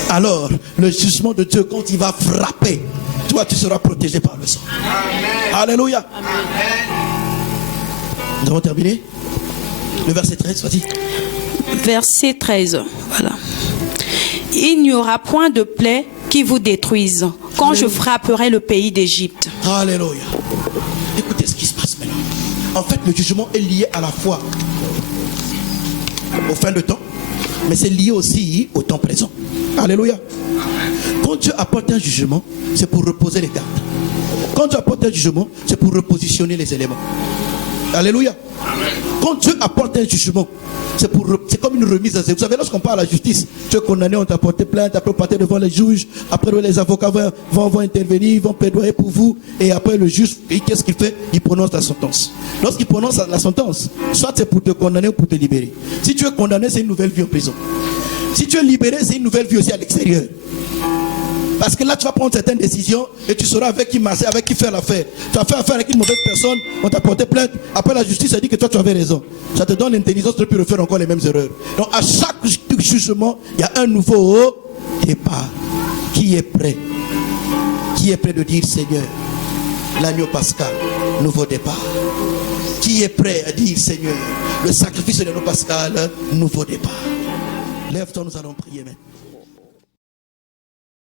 Alors, le jugement de Dieu, quand il va frapper, toi tu seras protégé par le sang. Amen. Alléluia. Amen. Nous avons terminé. Le verset 13, vas-y. Verset 13, voilà. Il n'y aura point de plaie qui vous détruise quand Alléluia. Je frapperai le pays d'Égypte. Alléluia. Écoutez ce qui se passe maintenant. En fait, le jugement est lié à la fois au fin de temps, mais c'est lié aussi au temps présent. Alléluia. Quand Dieu apporte un jugement, c'est pour reposer les gardes. Quand Dieu apporte un jugement, c'est pour repositionner les éléments. Alléluia. Amen. Quand Dieu apporte un jugement, c'est comme une remise à zéro. Vous savez, lorsqu'on parle à la justice, tu es condamné, on t'a porté plainte, après on partait devant les juges, après les avocats vont intervenir, ils vont plaidoyer pour vous, et après le juge, qu'est-ce qu'il fait? Il prononce la sentence. Lorsqu'il prononce la sentence, soit c'est pour te condamner ou pour te libérer. Si tu es condamné, c'est une nouvelle vie en prison. Si tu es libéré, c'est une nouvelle vie aussi à l'extérieur. Parce que là, tu vas prendre certaines décisions et tu sauras avec qui marcher, avec qui faire l'affaire. Tu as fait affaire avec une mauvaise personne, on t'a porté plainte. Après, la justice a dit que toi, tu avais raison. Ça te donne l'intelligence de ne plus refaire encore les mêmes erreurs. Donc, à chaque jugement, il y a un nouveau départ. Qui est prêt? Qui est prêt de dire, Seigneur, l'agneau pascal, nouveau départ? Qui est prêt à dire, Seigneur, le sacrifice de l'agneau pascal, nouveau départ? Lève-toi, nous allons prier maintenant.